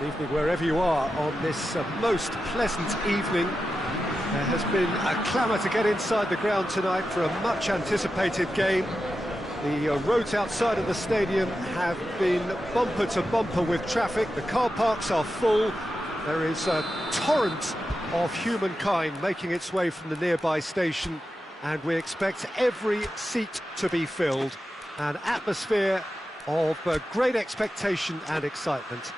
Good evening wherever you are on this most pleasant evening. There has been a clamour to get inside the ground tonight for a much-anticipated game. The roads outside of the stadium have been bumper to bumper with traffic. The car parks are full. There is a torrent of humankind making its way from the nearby station, and we expect every seat to be filled. An atmosphere of great expectation and excitement.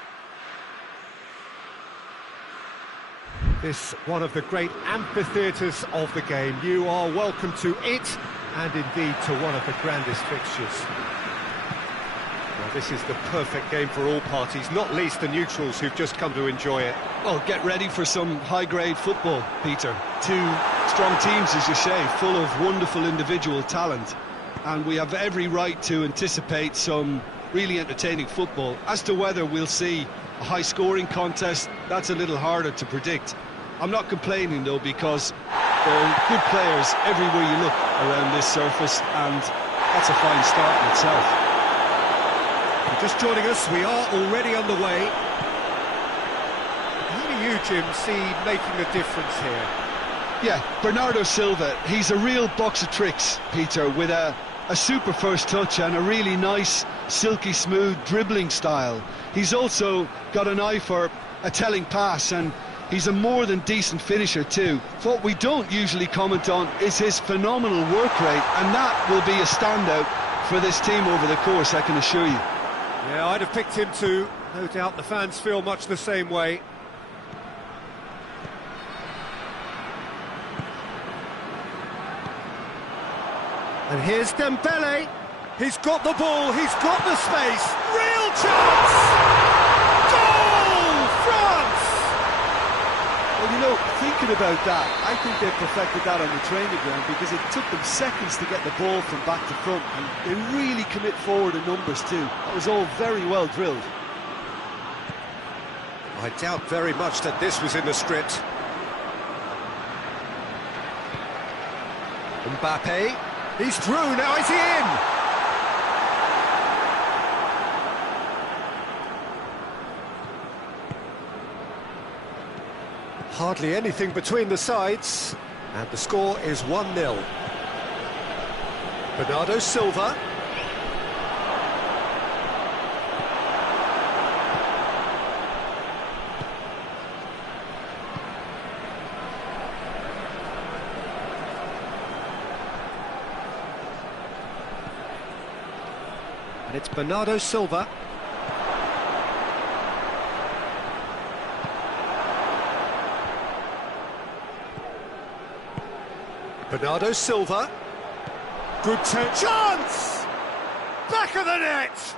This one of the great amphitheatres of the game. You are welcome to it, and indeed to one of the grandest fixtures. Well, this is the perfect game for all parties, not least the neutrals who've just come to enjoy it. Well, get ready for some high-grade football, Peter. Two strong teams, as you say, full of wonderful individual talent. And we have every right to anticipate some really entertaining football. As to whether we'll see a high-scoring contest, that's a little harder to predict. I'm not complaining, though, because there are good players everywhere you look around this surface, and that's a fine start in itself. Just joining us, we are already underway. Who do you, Jim, see making a difference here? Yeah, Bernardo Silva, he's a real box of tricks, Peter, with a super first touch and a really nice, silky smooth dribbling style. He's also got an eye for a telling pass, and he's a more than decent finisher too. What we don't usually comment on is his phenomenal work rate, and that will be a standout for this team over the course, I can assure you. Yeah, I'd have picked him too. No doubt the fans feel much the same way. And here's Dembele. He's got the ball, he's got the space. Real chance! Goal! France! Well, you know, thinking about that, I think they perfected that on the training ground, because it took them seconds to get the ball from back to front, and they really commit forward in numbers too. That was all very well drilled. I doubt very much that this was in the script. Mbappe. He's through, now is he in? Hardly anything between the sides, and the score is 1-0. Bernardo Silva. And it's Bernardo Silva. Bernardo Silva. Good chance! Back of the net!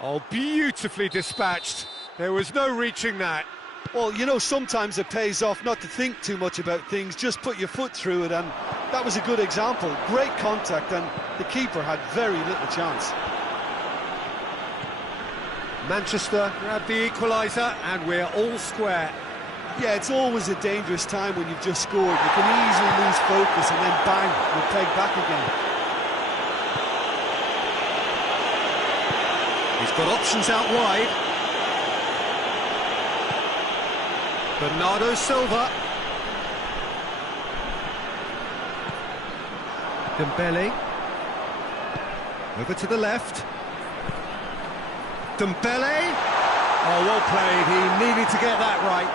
Oh, beautifully dispatched. There was no reaching that. Well, you know, sometimes it pays off not to think too much about things, just put your foot through it, and that was a good example. Great contact, and the keeper had very little chance. Manchester grabbed the equaliser, and we're all square. Yeah, it's always a dangerous time when you've just scored. You can easily lose focus, and then bang, you're pegged back again. He's got options out wide. Bernardo Silva. Dembele. Over to the left. Dembele. Oh, well played. He needed to get that right.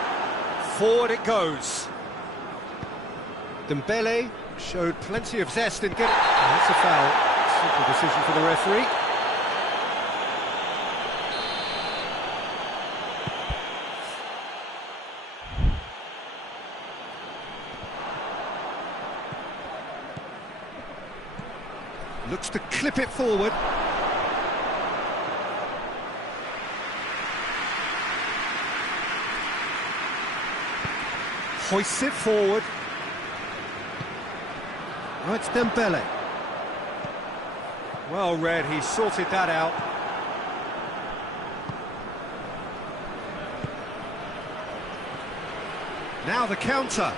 Forward it goes. Dembele showed plenty of zest in getting... Oh, that's a foul. Simple decision for the referee. Looks to clip it forward. Hoists it forward. Oh, it's Dembele. Well read, he sorted that out. Now the counter.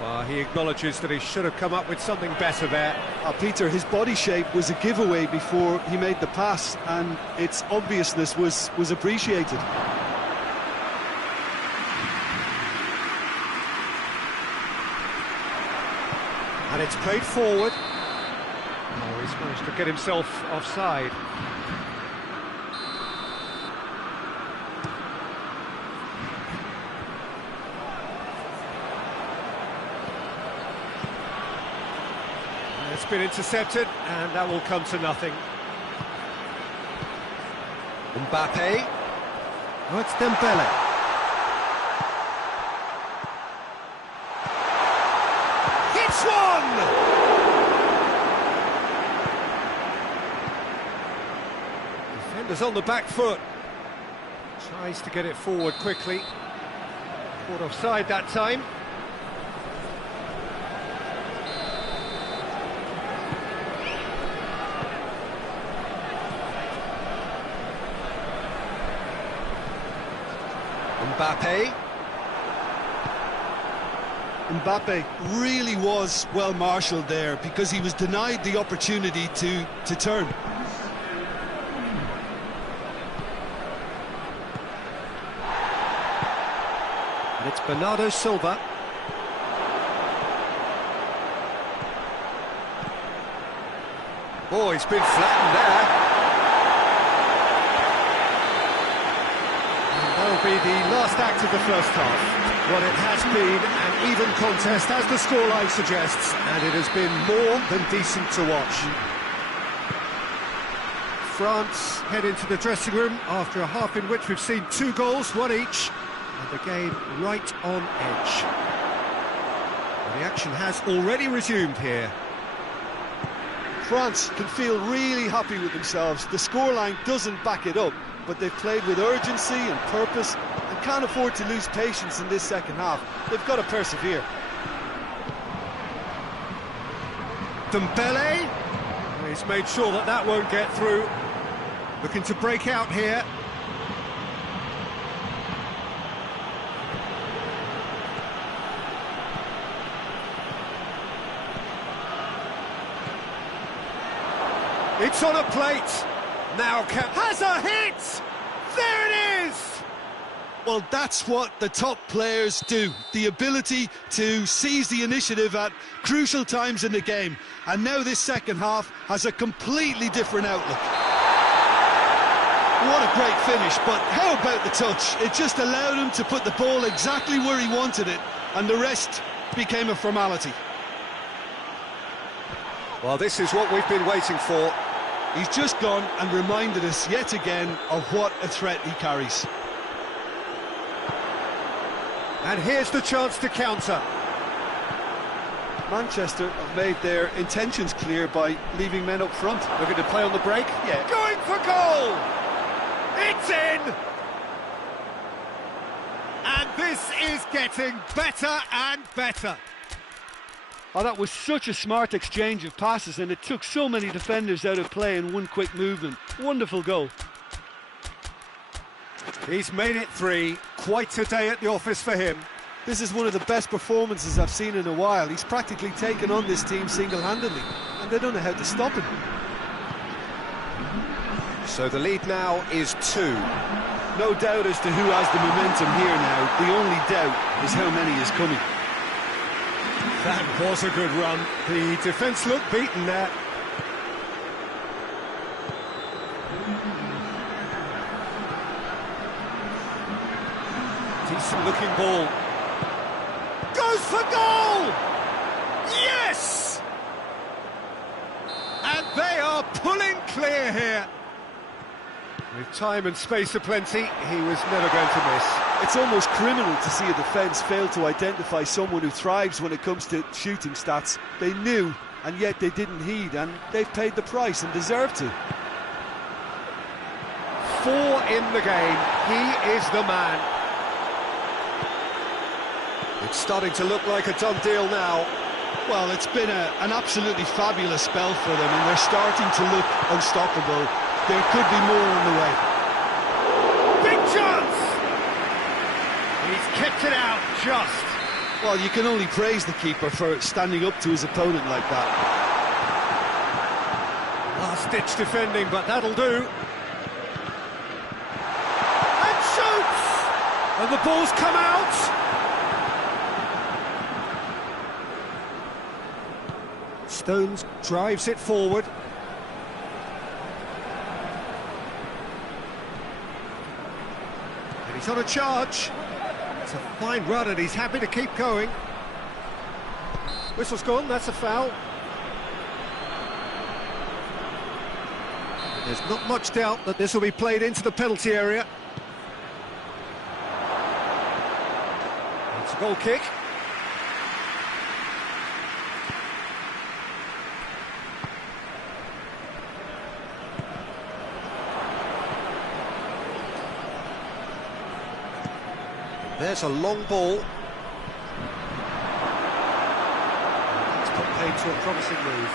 Well, he acknowledges that he should have come up with something better there. Peter, his body shape was a giveaway before he made the pass, and its obviousness was appreciated. And it's played forward. Oh, he's managed to get himself offside. It's been intercepted, and that will come to nothing. Mbappe. Oh, it's Dembele. Hits one! Defender's on the back foot. Tries to get it forward quickly. Caught offside that time. Mbappe really was well marshalled there because he was denied the opportunity to turn. And it's Bernardo Silva. Oh, he's been flattened there. That'll be the last act of the first half. Well, it has been an even contest, as the scoreline suggests, and it has been more than decent to watch. France head into the dressing room after a half in which we've seen 2 goals, 1 each, and the game right on edge. Well, the action has already resumed here. France can feel really happy with themselves. The scoreline doesn't back it up, but they've played with urgency and purpose and can't afford to lose patience in this second half. They've got to persevere. Dembele, he's made sure that that won't get through. Looking to break out here. It's on a plate. Now has a hit! There it is! Well, that's what the top players do. The ability to seize the initiative at crucial times in the game. And now this second half has a completely different outlook. What a great finish, but how about the touch? It just allowed him to put the ball exactly where he wanted it, and the rest became a formality. Well, this is what we've been waiting for. He's just gone and reminded us yet again of what a threat he carries. And here's the chance to counter. Manchester have made their intentions clear by leaving men up front. Looking to play on the break. Yeah. Going for goal! It's in! And this is getting better and better. Oh, that was such a smart exchange of passes, and it took so many defenders out of play in one quick movement. Wonderful goal. He's made it 3. Quite a day at the office for him. This is one of the best performances I've seen in a while. He's practically taken on this team single-handedly, and they don't know how to stop him. So the lead now is 2. No doubt as to who has the momentum here now. The only doubt is how many is coming. That was a good run. The defence looked beaten there. Decent looking ball. Goes for goal! Yes! And they are pulling clear here. With time and space aplenty, he was never going to miss. It's almost criminal to see a defence fail to identify someone who thrives when it comes to shooting stats. They knew, and yet they didn't heed, and they've paid the price and deserve to. 4 in the game. He is the man. It's starting to look like a done deal now. Well, it's been an absolutely fabulous spell for them, and they're starting to look unstoppable. There could be more on the way. Big chance! He's kept it out just. Well, you can only praise the keeper for standing up to his opponent like that. Last-ditch defending, but that'll do. And shoots! And the ball's come out! Stones drives it forward. And he's on a charge. It's a fine run and he's happy to keep going. Whistle's gone, that's a foul. There's not much doubt that this will be played into the penalty area. It's a goal kick. There's a long ball. It's put paid to a promising move.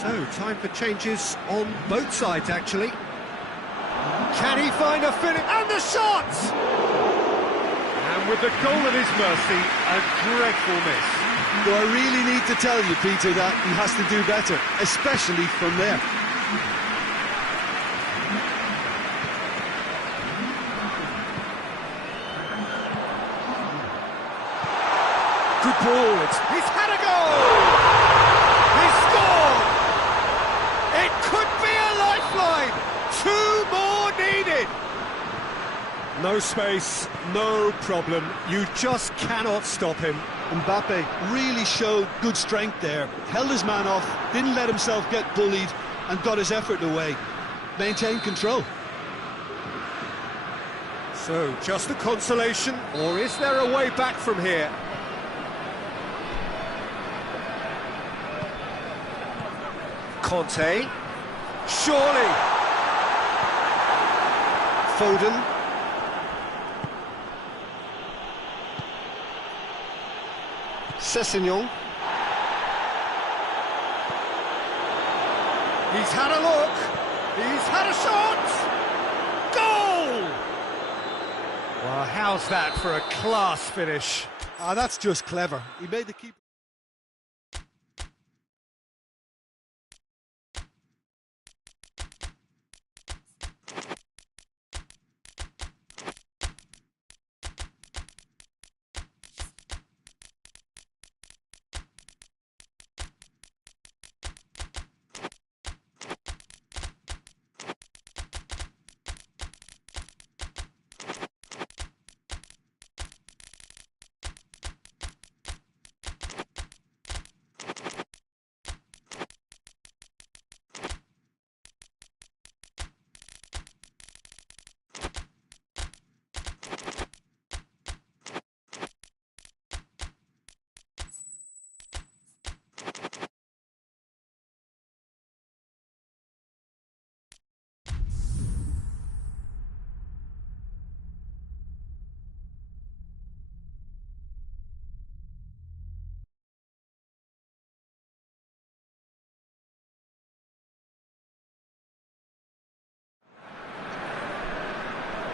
So, time for changes on both sides, actually. Can he find a finish? And the shot! And with the goal at his mercy, a dreadful miss. Do I really need to tell you, Peter, that he has to do better, especially from there? Good ball, he's had a goal! He's scored! It could be a lifeline! 2 more needed! No space, no problem. You just cannot stop him. Mbappe really showed good strength there. Held his man off, didn't let himself get bullied, and got his effort away. Maintained control. So, just a consolation, or is there a way back from here? Conte, surely. Foden. Sessegnon. He's had a look. He's had a shot. Goal! Well, how's that for a class finish? Ah, that's just clever. He made the keeper.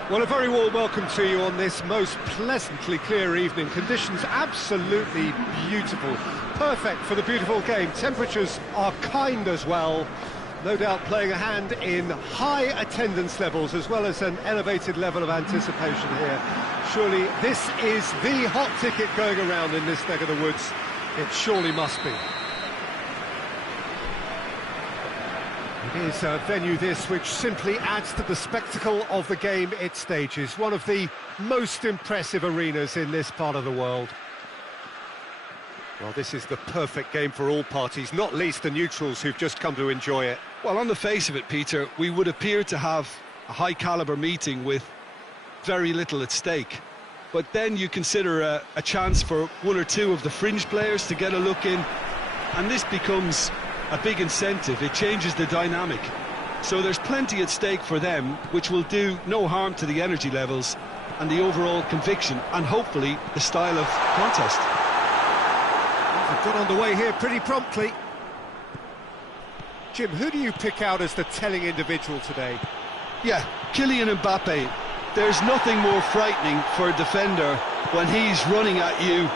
Well, a very warm welcome to you on this most pleasantly clear evening. Conditions absolutely beautiful. Perfect for the beautiful game. Temperatures are kind as well. No doubt playing a hand in high attendance levels as well as an elevated level of anticipation here. Surely this is the hot ticket going around in this neck of the woods. It surely must be. It is a venue this which simply adds to the spectacle of the game it stages. One of the most impressive arenas in this part of the world. Well, this is the perfect game for all parties, not least the neutrals who've just come to enjoy it. Well, on the face of it, Peter, we would appear to have a high-caliber meeting with very little at stake. But then you consider a chance for one or two of the fringe players to get a look in, and this becomes a big incentive. It changes the dynamic. So there's plenty at stake for them, which will do no harm to the energy levels and the overall conviction, and hopefully the style of contest. They've got underway here pretty promptly. Jim, who do you pick out as the telling individual today? Yeah, Kylian Mbappe. There's nothing more frightening for a defender when he's running at you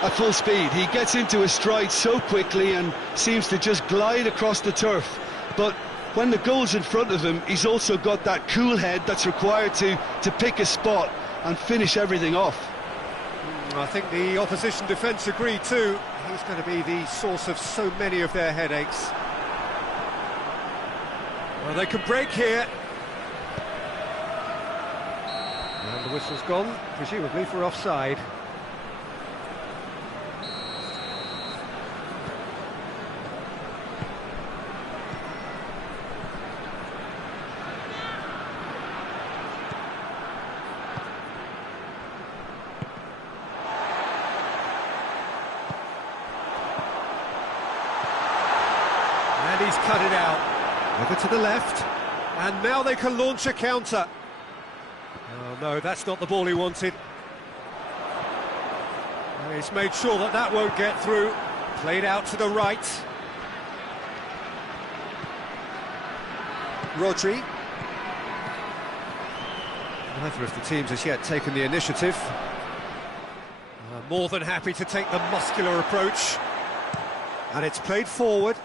at full speed. He gets into his stride so quickly and seems to just glide across the turf. But when the goal's in front of him, he's also got that cool head that's required to pick a spot and finish everything off. I think the opposition defence agree too. He's going to be the source of so many of their headaches. Well, they can break here. And the whistle's gone, presumably for offside. And he's cut it out. Over to the left. And now they can launch a counter. Oh no, that's not the ball he wanted. And he's made sure that that won't get through. Played out to the right. Rodri. Neither of the teams has yet taken the initiative. More than happy to take the muscular approach. And it's played forward.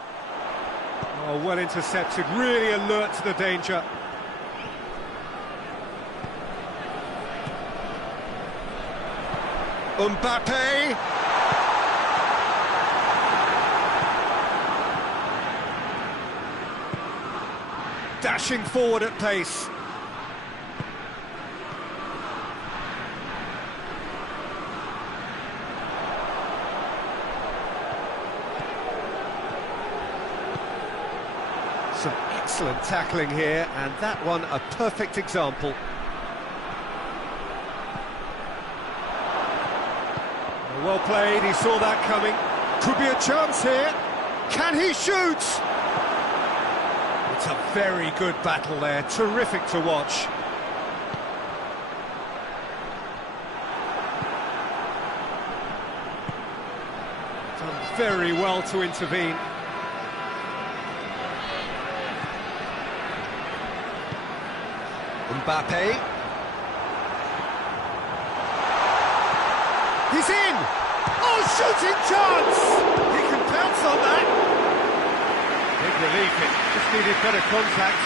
Oh, well intercepted, really alert to the danger. Mbappe! Dashing forward at pace. Some excellent tackling here, and that one a perfect example. Well played, he saw that coming. Could be a chance here. Can he shoot? It's a very good battle there, terrific to watch. Done very well to intervene. Mbappe. He's in! Oh, shooting chance! He can pounce on that. Big relief, it just needed better contact.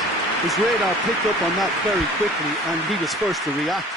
His radar picked up on that very quickly, and he was first to react.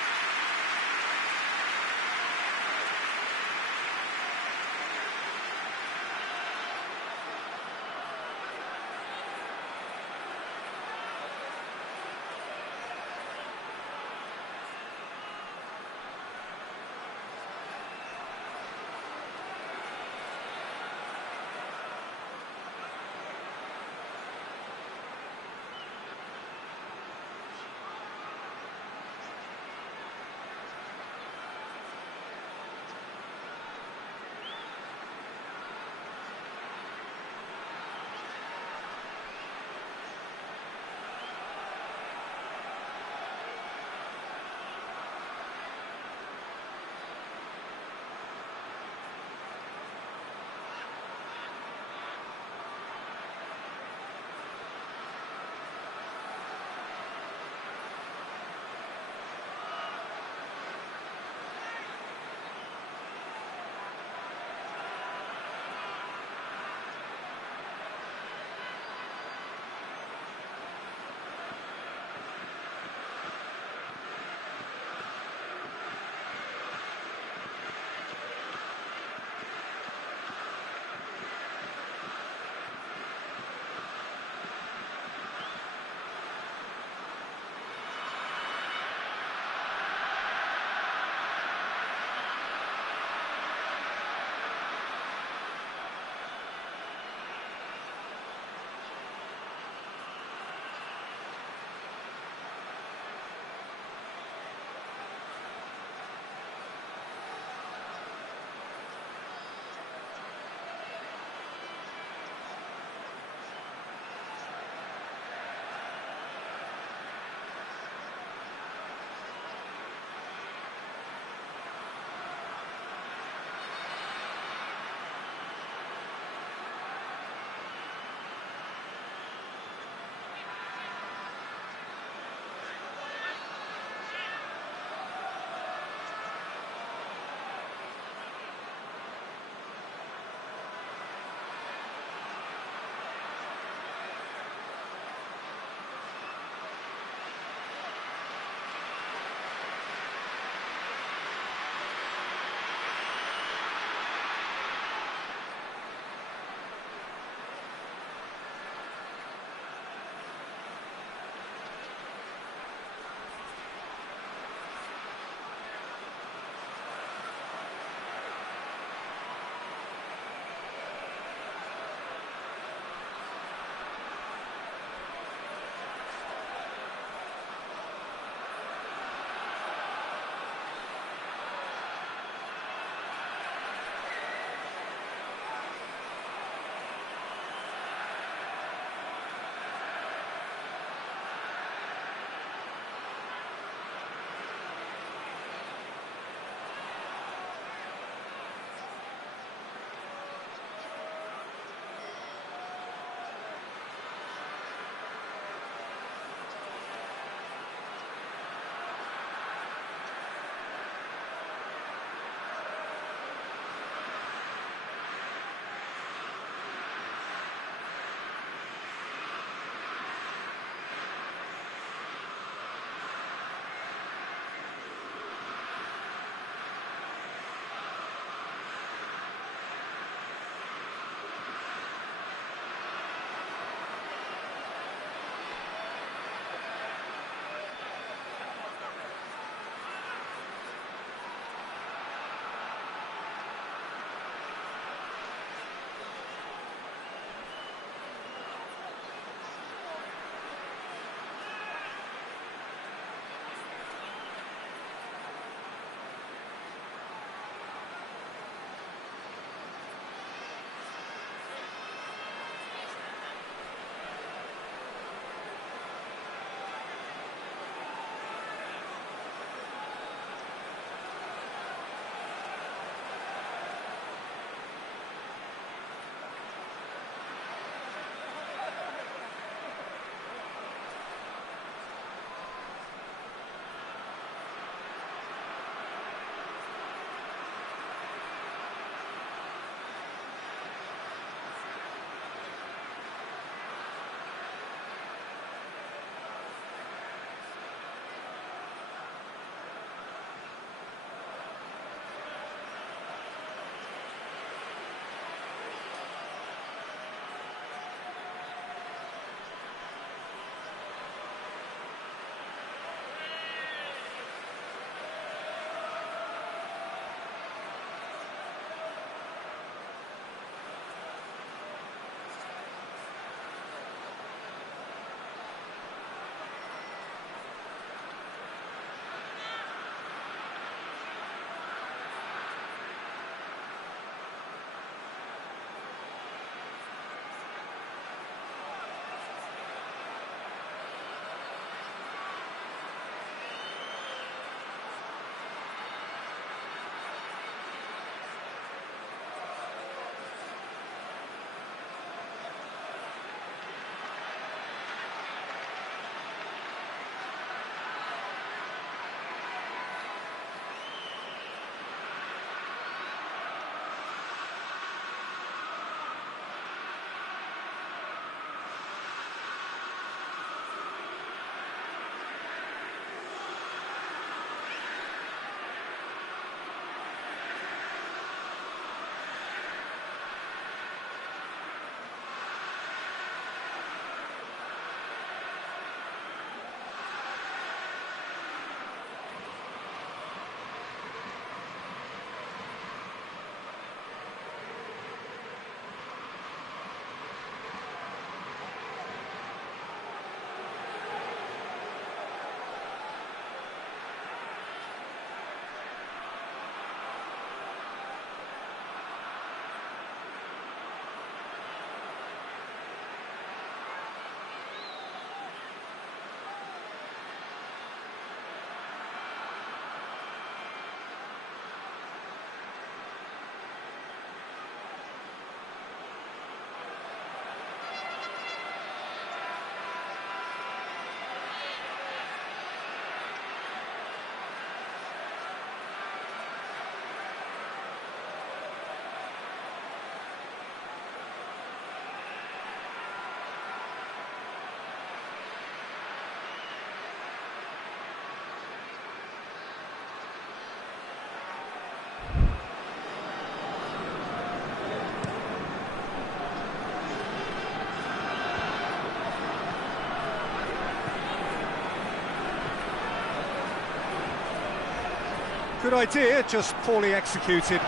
Good idea, just poorly executed.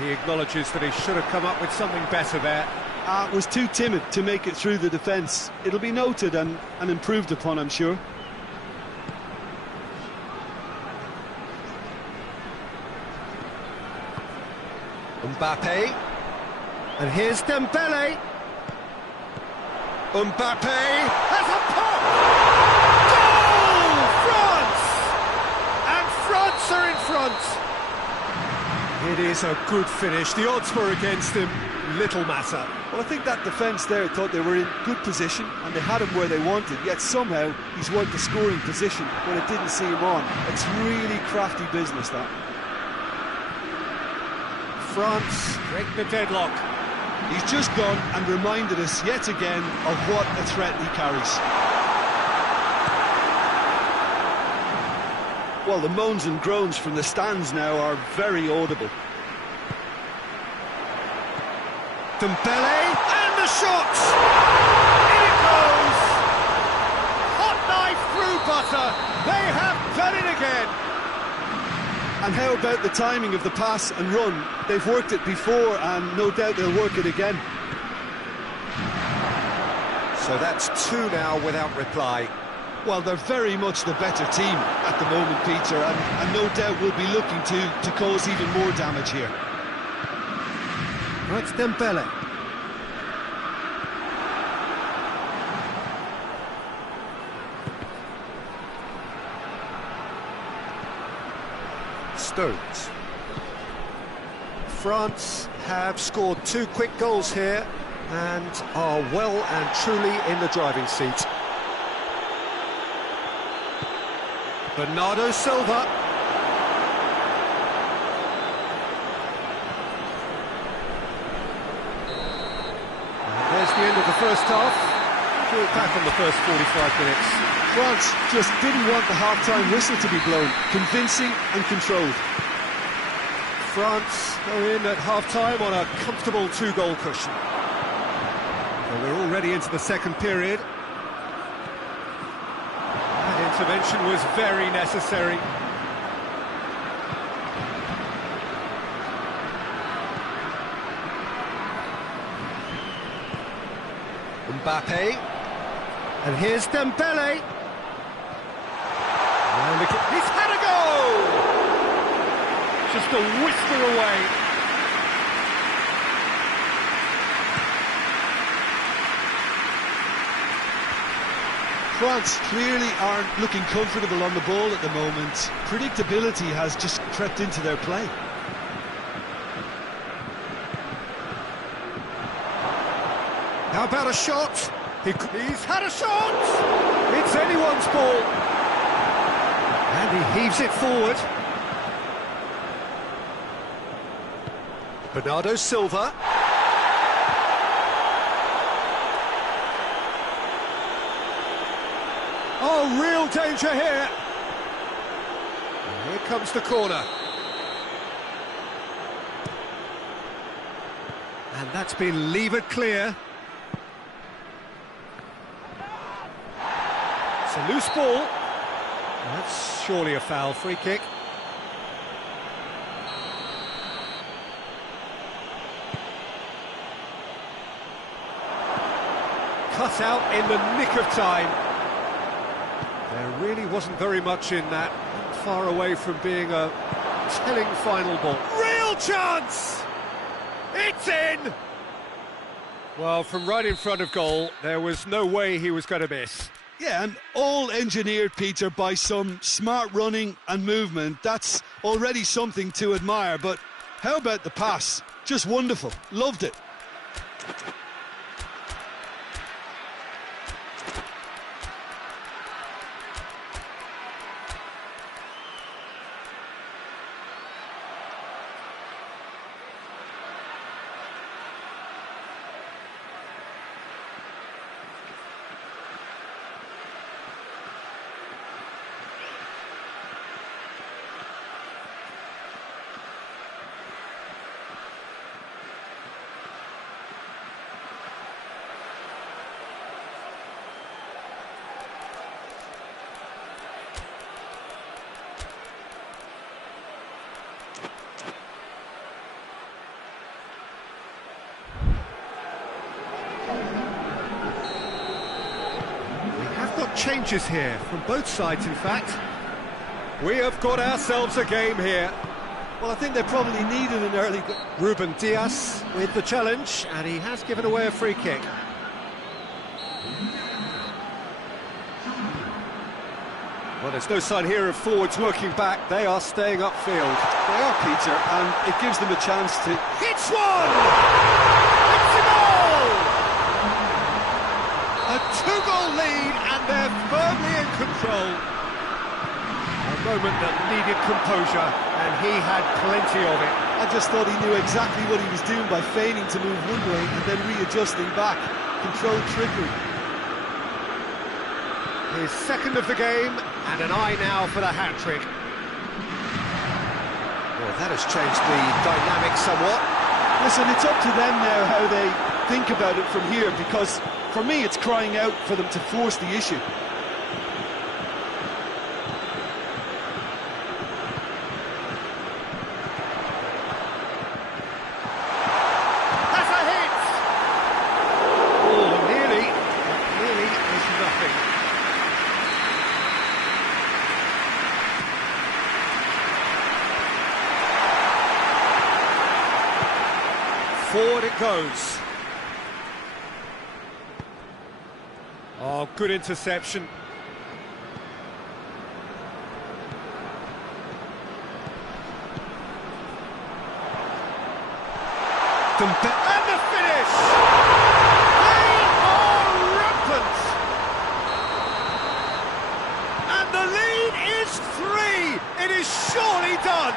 He acknowledges that he should have come up with something better there. Was too timid to make it through the defence. It'll be noted and improved upon, I'm sure. Mbappe. And here's Dembele. Mbappe has a pop! Goal! France! And France are in front! It is a good finish. The odds were against him. Little matter. Well, I think that defence there thought they were in good position and they had him where they wanted, yet somehow he's worked the scoring position when it didn't see him on. It's really crafty business, that. France break the deadlock. He's just gone and reminded us yet again of what a threat he carries. Well, the moans and groans from the stands now are very audible. Dembele, and the shot! In it goes! Hot knife through butter. They have done it again. And how about the timing of the pass and run? They've worked it before and no doubt they'll work it again. So that's two now without reply. Well, they're very much the better team at the moment, Peter, and no doubt will be looking to cause even more damage here. That's Dembele. Stones. France have scored two quick goals here and are well and truly in the driving seat. Bernardo Silva. And there's the end of the first half. We're back on the first 45 minutes. France just didn't want the half-time whistle to be blown. Convincing and controlled. France are in at half-time on a comfortable two-goal cushion. So we're already into the second period. That intervention was very necessary. Mbappe. And here's Dembele. And he's had a goal! Just a whisper away. France clearly aren't looking comfortable on the ball at the moment. Predictability has just crept into their play. How about a shot? He's had a shot! It's anyone's ball. And he heaves it forward. Bernardo Silva. Oh, real danger here. And here comes the corner. And that's been levered clear. It's a loose ball. That's surely a foul, free kick. Cut out in the nick of time. There really wasn't very much in that. Not far away from being a telling final ball. Real chance! It's in! Well, from right in front of goal, there was no way he was going to miss. Yeah, and all engineered, Peter, by some smart running and movement. That's already something to admire, but how about the pass? Just wonderful. Loved it. got changes here from both sides, in fact. We have got ourselves a game here. Well, I think they probably needed an early... Ruben Diaz with the challenge, and he has given away a free kick. Well, there's no sign here of forwards working back. They are staying upfield. They are, Peter, and it gives them a chance to... Hits one! It's a goal! A two-goal lead, and they're firmly in control. A moment that needed composure, and he had plenty of it. I just thought he knew exactly what he was doing by feigning to move one way and then readjusting back. Controlled trickery. His second of the game, and an eye now for the hat-trick. Well, that has changed the dynamic somewhat. Listen, it's up to them now how they think about it from here, because for me it's crying out for them to force the issue. That's a hit! Oh, nearly is nothing. Forward it goes. Oh, good interception. And the finish! They are rampant! And the lead is 3! It is surely done!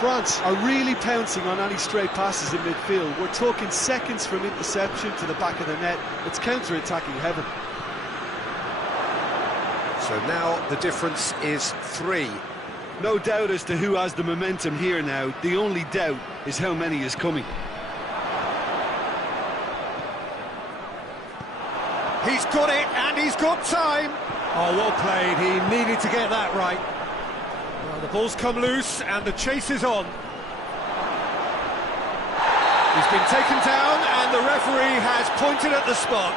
France are really pouncing on any stray passes in midfield. We're talking seconds from interception to the back of the net. It's counter-attacking heaven. So now the difference is 3. No doubt as to who has the momentum here now. The only doubt is how many is coming. He's got it, and he's got time. Oh, well played. He needed to get that right. Well, the ball's come loose, and the chase is on. He's been taken down, and the referee has pointed at the spot.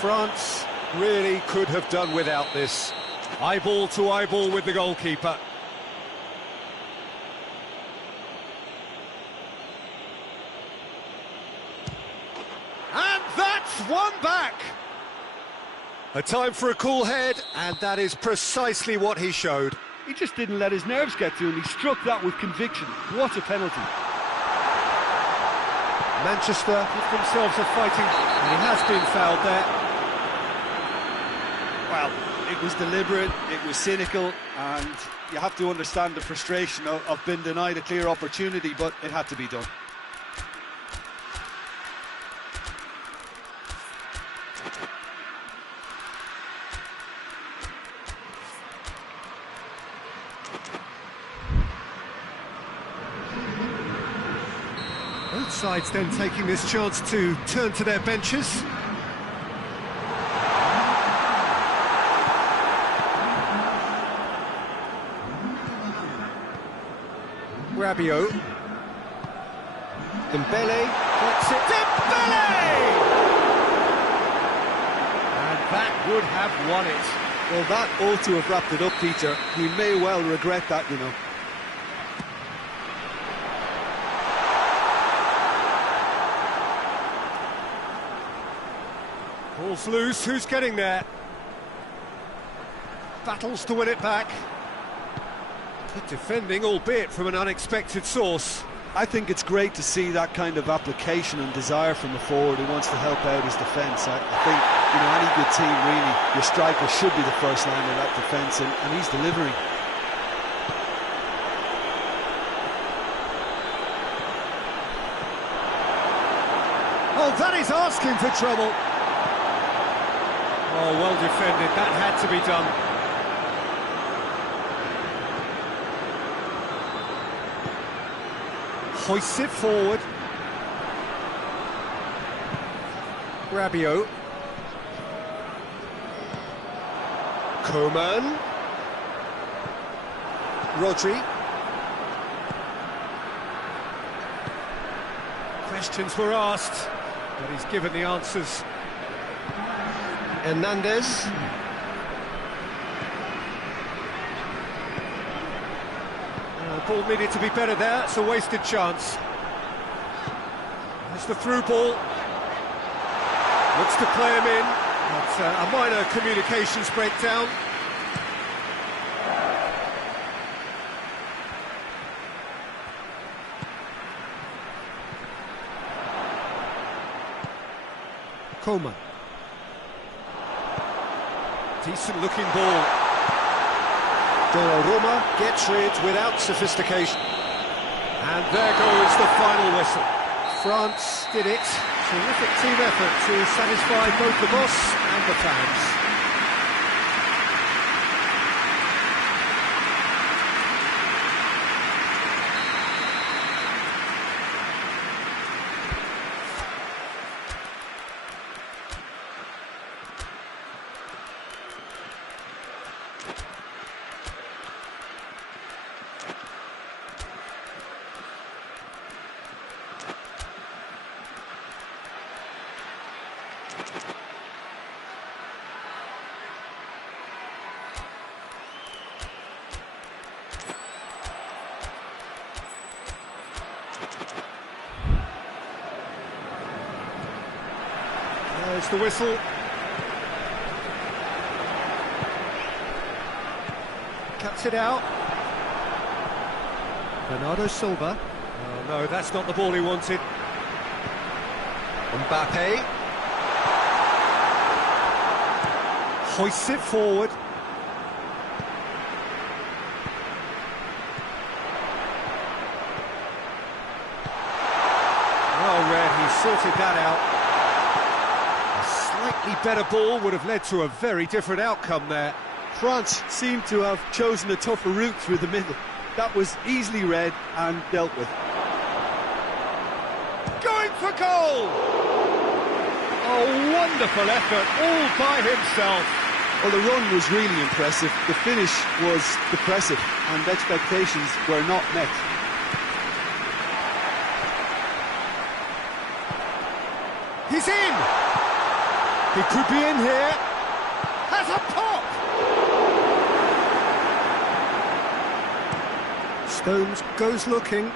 France really could have done without this. Eyeball to eyeball with the goalkeeper. And that's one back! A time for a cool head, and that is precisely what he showed. He just didn't let his nerves get to him. He struck that with conviction. What a penalty. Manchester give themselves a fighting, and he has been fouled there. Well, it was deliberate, it was cynical, and you have to understand the frustration of being denied a clear opportunity, but it had to be done. Both sides then taking this chance to turn to their benches. Rabiot. Dembele gets it. Dembele! And that would have won it. Well, that ought to have wrapped it up, Peter. We may well regret that, you know. Ball's loose, who's getting there? Battles to win it back. Good defending, albeit from an unexpected source. I think it's great to see that kind of application and desire from a forward who wants to help out his defence. I think, you know, any good team, really, your striker should be the first line of that defence, and he's delivering. Oh, that is asking for trouble. Oh, well defended, that had to be done. Hoists it forward. Rabiot. Coman. Rodri. Questions were asked, but he's given the answers. Hernandez. Ball needed to be better there, it's a wasted chance. It's the through ball. Looks to play him in. That's a minor communications breakdown. Coleman. Decent looking ball. Donnarumma gets rid without sophistication. And there goes the final whistle. France did it. Terrific team effort to satisfy both the boss and the fans. There's the whistle. Cuts it out. Bernardo Silva. Oh no, that's not the ball he wanted. Mbappe. Hoists it forward. Well read, he sorted that out. Slightly better ball would have led to a very different outcome there. France seemed to have chosen a tougher route through the middle. That was easily read and dealt with. Going for goal! Oh, wonderful effort, all by himself. Well, the run was really impressive. The finish was depressive, and expectations were not met. He's in! He could be in here. Has a pop! Stones goes looking.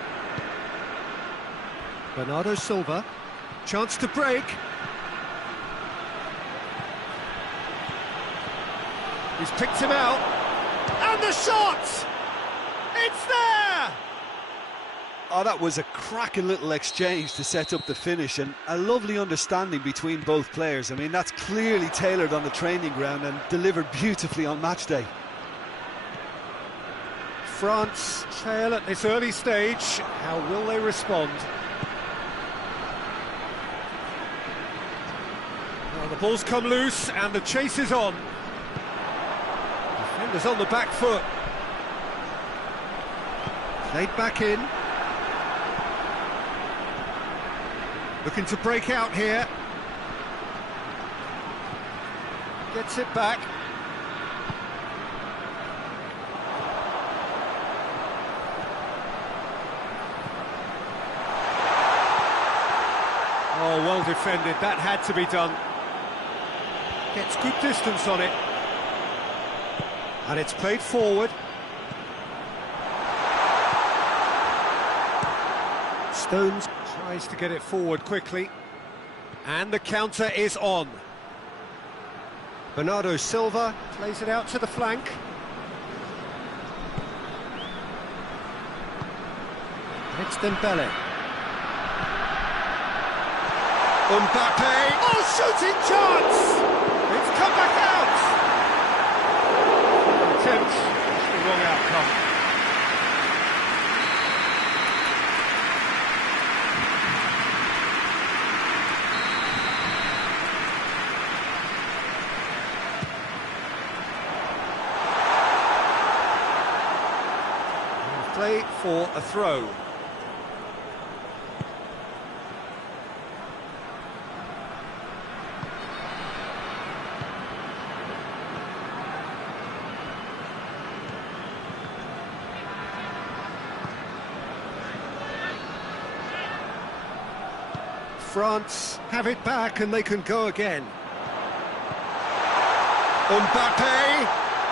Bernardo Silva. Chance to break. He's picked him out. And the shot! It's there! Oh, that was a cracking little exchange to set up the finish, and a lovely understanding between both players. I mean, that's clearly tailored on the training ground and delivered beautifully on match day. France trail at this early stage. How will they respond? Well, the ball's come loose and the chase is on. Defenders on the back foot. Played back in. Looking to break out here. Gets it back. Oh, well defended. That had to be done. Gets good distance on it. And it's played forward. Stones tries to get it forward quickly. And the counter is on. Bernardo Silva plays it out to the flank. It's Dembele. Mbappe! Oh, shooting chance! It's come back out! Attempt, it's the wrong outcome. Play for a throw. France have it back and they can go again. Mbappe!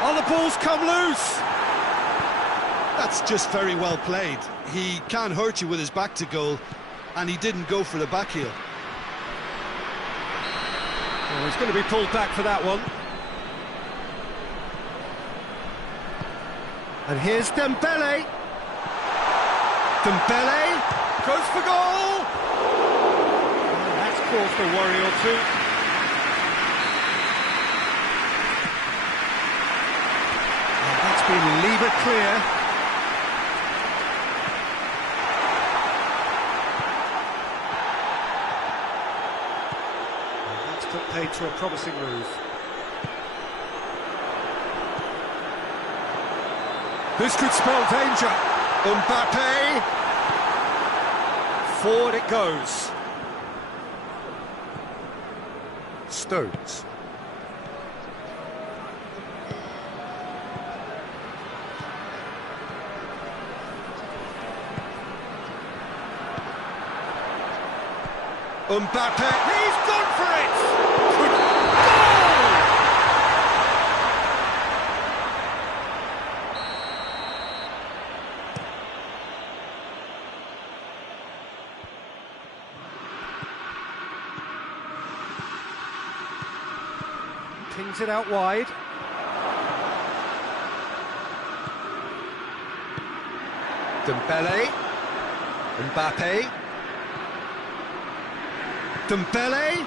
Oh, the ball's come loose! That's just very well played. He can hurt you with his back to goal, and he didn't go for the back heel. Well, he's going to be pulled back for that one. And here's Dembele. Dembele goes for goal! Well, that's caused a worry or two. And that's been levered clear. Put paid to a promising move. This could spell danger. Mbappe. Forward it goes. Stones. Mbappe. He's gone for it. Pings it out wide. Dembele. Mbappe. Dembele.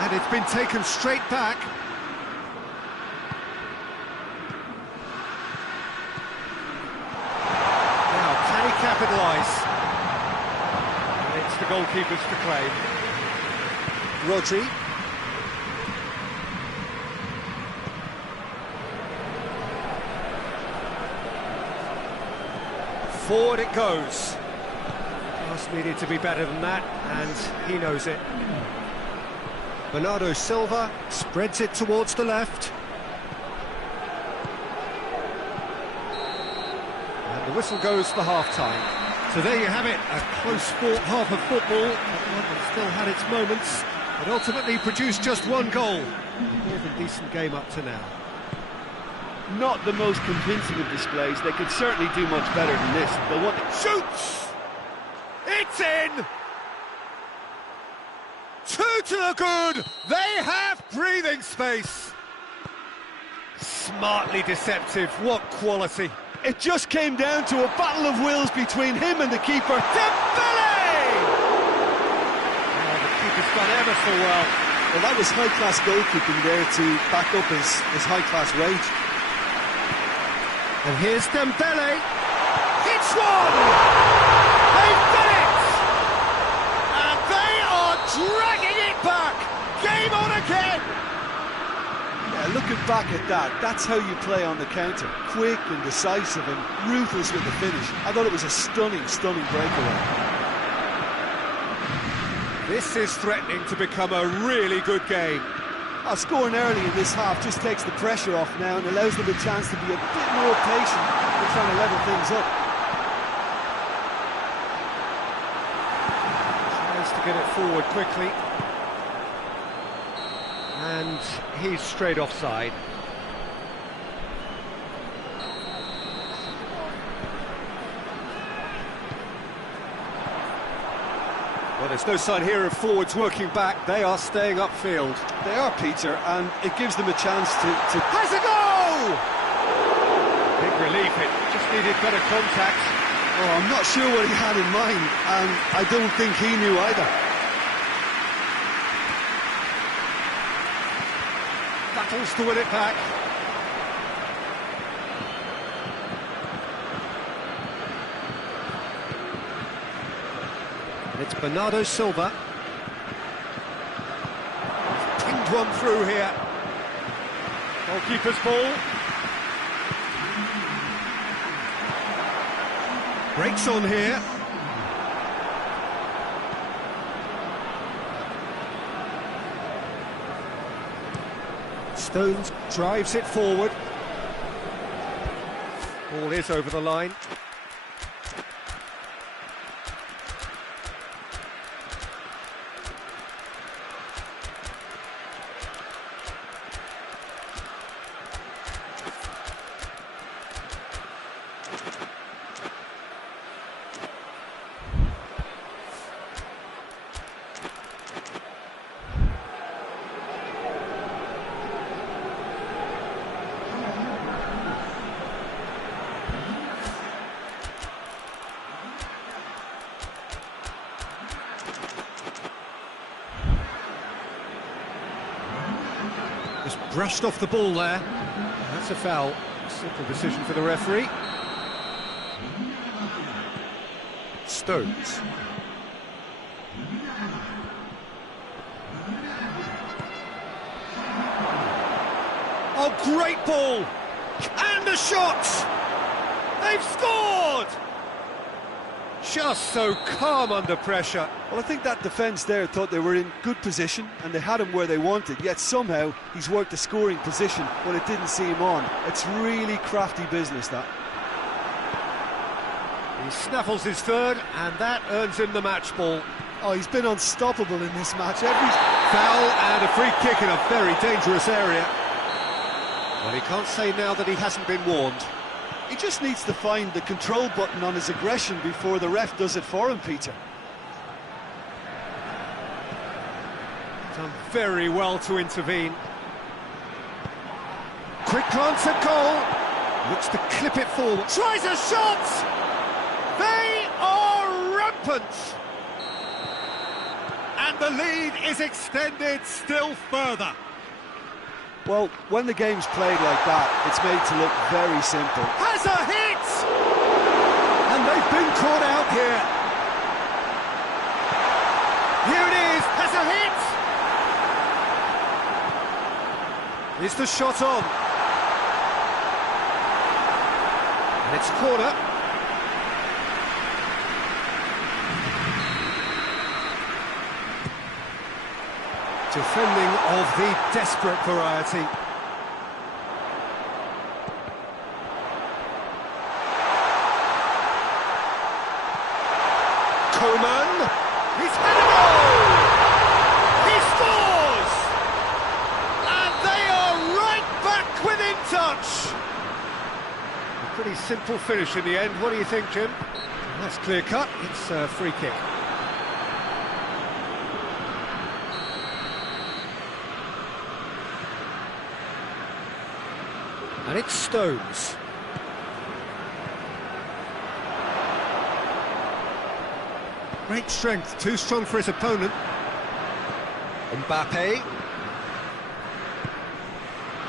And it's been taken straight back. Now, can he capitalise? And it's the goalkeeper's to claim. Rodri. Forward it goes. Pass needed to be better than that, and he knows it. Bernardo Silva spreads it towards the left. And the whistle goes for half-time. So there you have it, a close-fought half of football, but one that still had its moments. It ultimately produced just one goal. More than decent game up to now. Not the most convincing of displays. They could certainly do much better than this. But what Shoots! It's in! Two to the good! They have breathing space! Smartly deceptive, what quality! It just came down to a battle of wills between him and the keeper. Dembele! Keeper's done ever so well. Well, that was high-class goalkeeping there to back up his high-class rage. And here's Dembele. It's one! They've done it! And they are dragging it back! Game on again! Yeah, looking back at that, that's how you play on the counter. Quick and decisive and ruthless with the finish. I thought it was a stunning, stunning breakaway. This is threatening to become a really good game. Scoring early in this half just takes the pressure off now and allows them a chance to be a bit more patient in trying to level things up. Tries to get it forward quickly. And he's straight offside. Well, there's no sign here of forwards working back. They are staying upfield. They are, Peter, and it gives them a chance to... Has a goal! Big relief, it just needed better contact. Oh, I'm not sure what he had in mind, and I don't think he knew either. Battles to win it back. And it's Bernardo Silva. He's pinged one through here. Goalkeeper's ball. Breaks on here. Stones drives it forward. Ball is over the line. Just brushed off the ball there. That's a foul. Simple decision for the referee. Stones. Oh, great ball! And a shot! They've scored! Just so calm under pressure. Well, I think that defence there thought they were in good position and they had him where they wanted, yet somehow he's worked a scoring position when it didn't see him on. It's really crafty business, that. He snaffles his third, and that earns him the match ball. Oh, he's been unstoppable in this match. Foul and a free kick in a very dangerous area. Well, he can't say now that he hasn't been warned. He just needs to find the control button on his aggression before the ref does it for him, Peter. Done very well to intervene. Quick glance at goal. Looks to clip it forward. Tries a shot! They are rampant! And the lead is extended still further. Well, when the game's played like that, it's made to look very simple. Has a hit! And they've been caught out here. Here it is, has a hit! Is the shot on? And it's a corner. Defending of the desperate variety. Coman, he's had a goal! He scores! And they are right back within touch! A pretty simple finish in the end. What do you think, Jim? That's clear cut. It's a free kick. And it's Stones. Great strength, too strong for his opponent. Mbappe.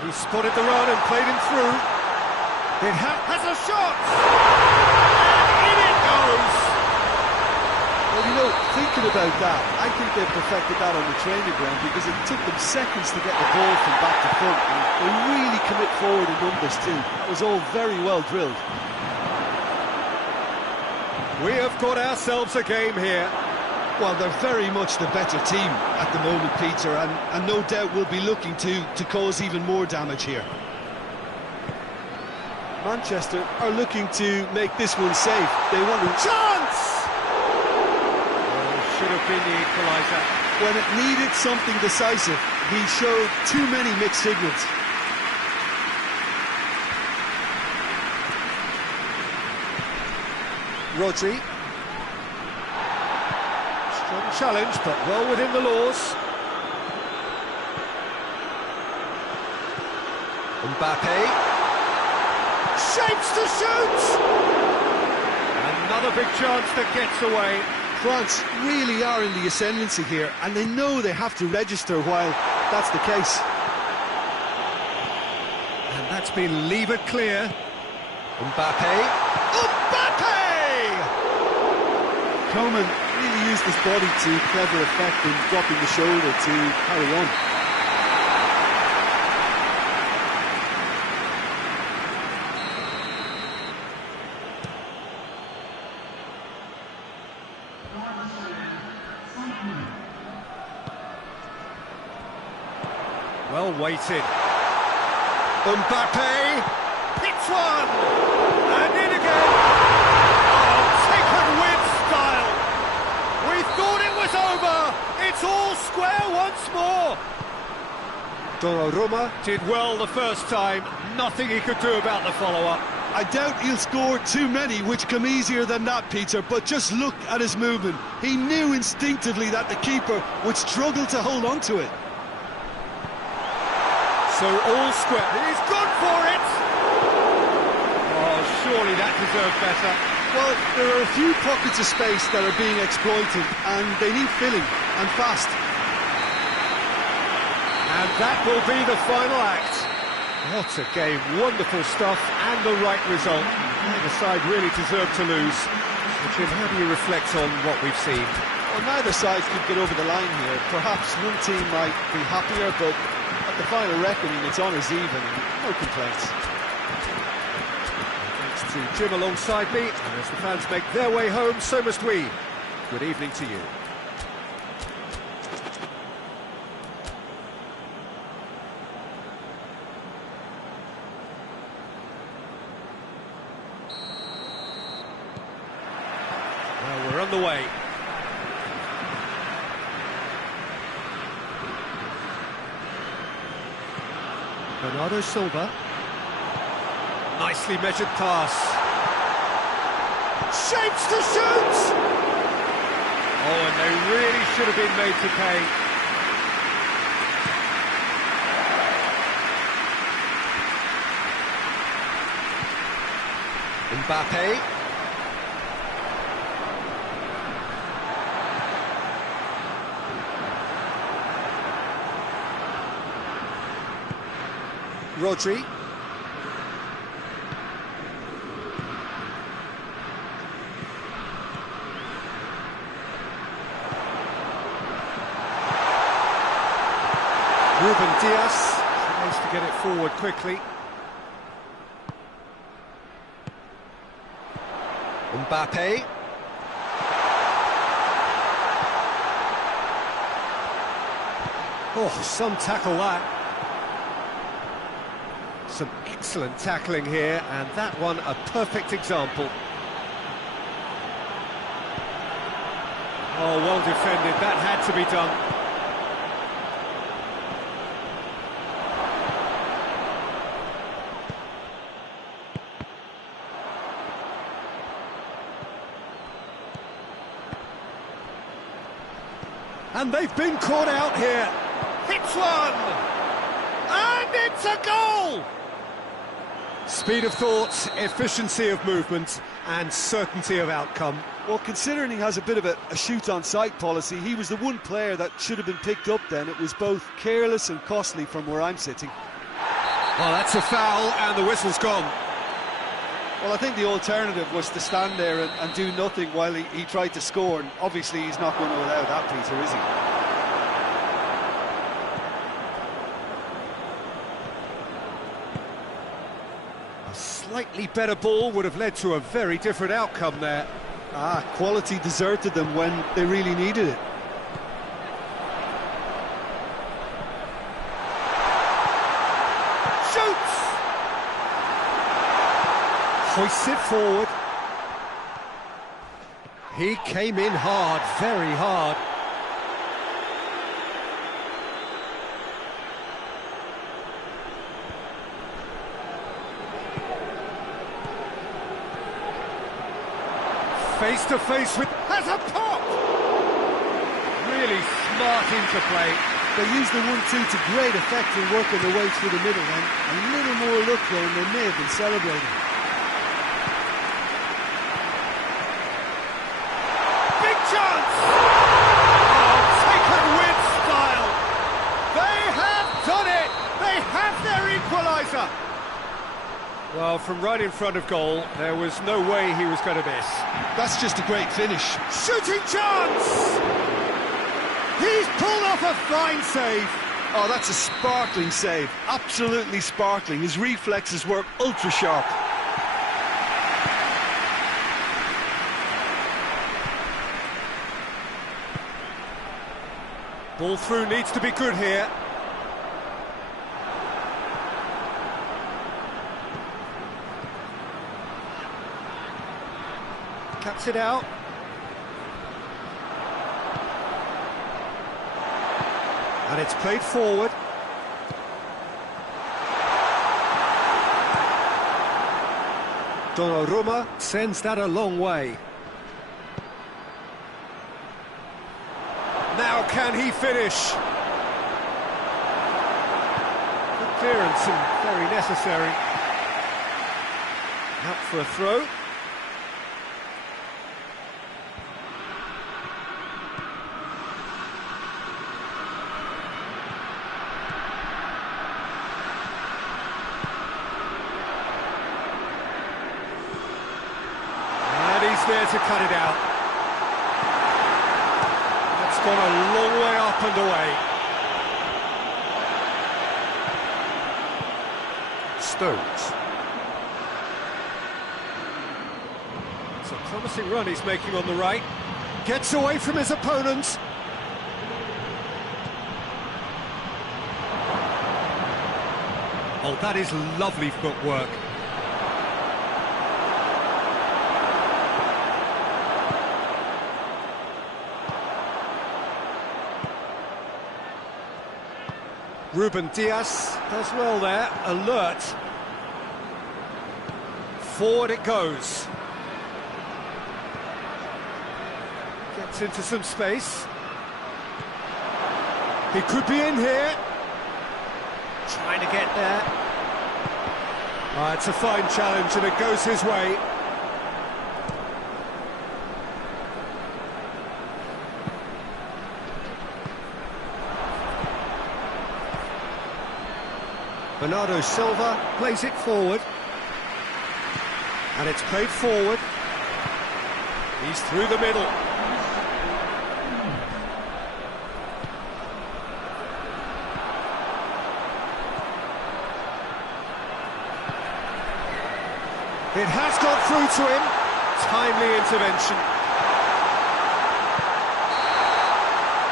He spotted the run and played him through. It has a shot! And in it goes! Well, you know, thinking about that, I think they've perfected that on the training ground because it took them seconds to get the ball from back to front. And they really commit forward in numbers too. That was all very well drilled. We have got ourselves a game here. Well, they're very much the better team at the moment, Peter, and no doubt will be looking to cause even more damage here. Manchester are looking to make this one safe. They want to... Chance! Should have been the equaliser. When it needed something decisive, he showed too many mixed signals. Rodri. Strong challenge, but well within the laws. Mbappe. Shapes to shoot! Another big chance that gets away. France really are in the ascendancy here, and they know they have to register while that's the case. And that's been levered clear. Mbappe. Mbappe! Coman really used his body to clever effect in dropping the shoulder to carry on. Well weighted. Mbappe hits one! And in again! Oh, taken with style! We thought it was over! It's all square once more! Donnarumma did well the first time. Nothing he could do about the follow-up. I doubt he'll score too many, which come easier than that, Peter, but just look at his movement. He knew instinctively that the keeper would struggle to hold on to it. So all square. He's gone for it! Oh, surely that deserved better. Well, there are a few pockets of space that are being exploited, and they need filling, and fast. And that will be the final act. What a game, wonderful stuff, and the right result. Neither side really deserved to lose. Jim, how do you reflect on what we've seen? Well, neither side could get over the line here. Perhaps one team might be happier, but at the final reckoning, it's on as even, and no complaints. Thanks to Jim alongside me, and as the fans make their way home, so must we. Good evening to you. Well, we're on the way. Bernardo Silva. Nicely measured pass. Shapes to shoot! Oh, and they really should have been made to pay. Mbappe. Rodri. Ruben Dias tries to get it forward quickly. Mbappe. Oh, some tackle that. Some excellent tackling here, and that one a perfect example. Oh, well defended, that had to be done. And they've been caught out here. Hits one! And it's a goal! Speed of thought, efficiency of movement, and certainty of outcome. Well, considering he has a bit of a shoot-on-sight policy, he was the one player that should have been picked up then. It was both careless and costly from where I'm sitting. Well, that's a foul, and the whistle's gone. Well, I think the alternative was to stand there and do nothing while he tried to score, and obviously he's not going to allow that, Peter, is he? Slightly better ball would have led to a very different outcome there. Quality deserted them when they really needed it. Shoots! Hoists it forward. He came in hard, very hard. Face to face with... has a pop! Really smart interplay. They used the 1-2 to great effect in working their way through the middle, and a little more luck there and they may have been celebrating. Big chance! Oh, taken with style! They have done it! They have their equaliser! Well, from right in front of goal, there was no way he was going to miss. That's just a great finish. Shooting chance! He's pulled off a fine save. Oh, that's a sparkling save. Absolutely sparkling. His reflexes were ultra sharp. Ball through needs to be good here. Cuts it out. And it's played forward. Donnarumma sends that a long way. Now can he finish? Good clearance and very necessary. Out for a throw. to cut it out. That's gone a long way up and away. Stones. It's a promising run he's making on the right. Gets away from his opponents. Oh, that is lovely footwork. Ruben Diaz does well there, alert. Forward it goes. Gets into some space. He could be in here. Trying to get there. It's a fine challenge and it goes his way. Bernardo Silva plays it forward. And it's played forward. He's through the middle. It has got through to him. Timely intervention.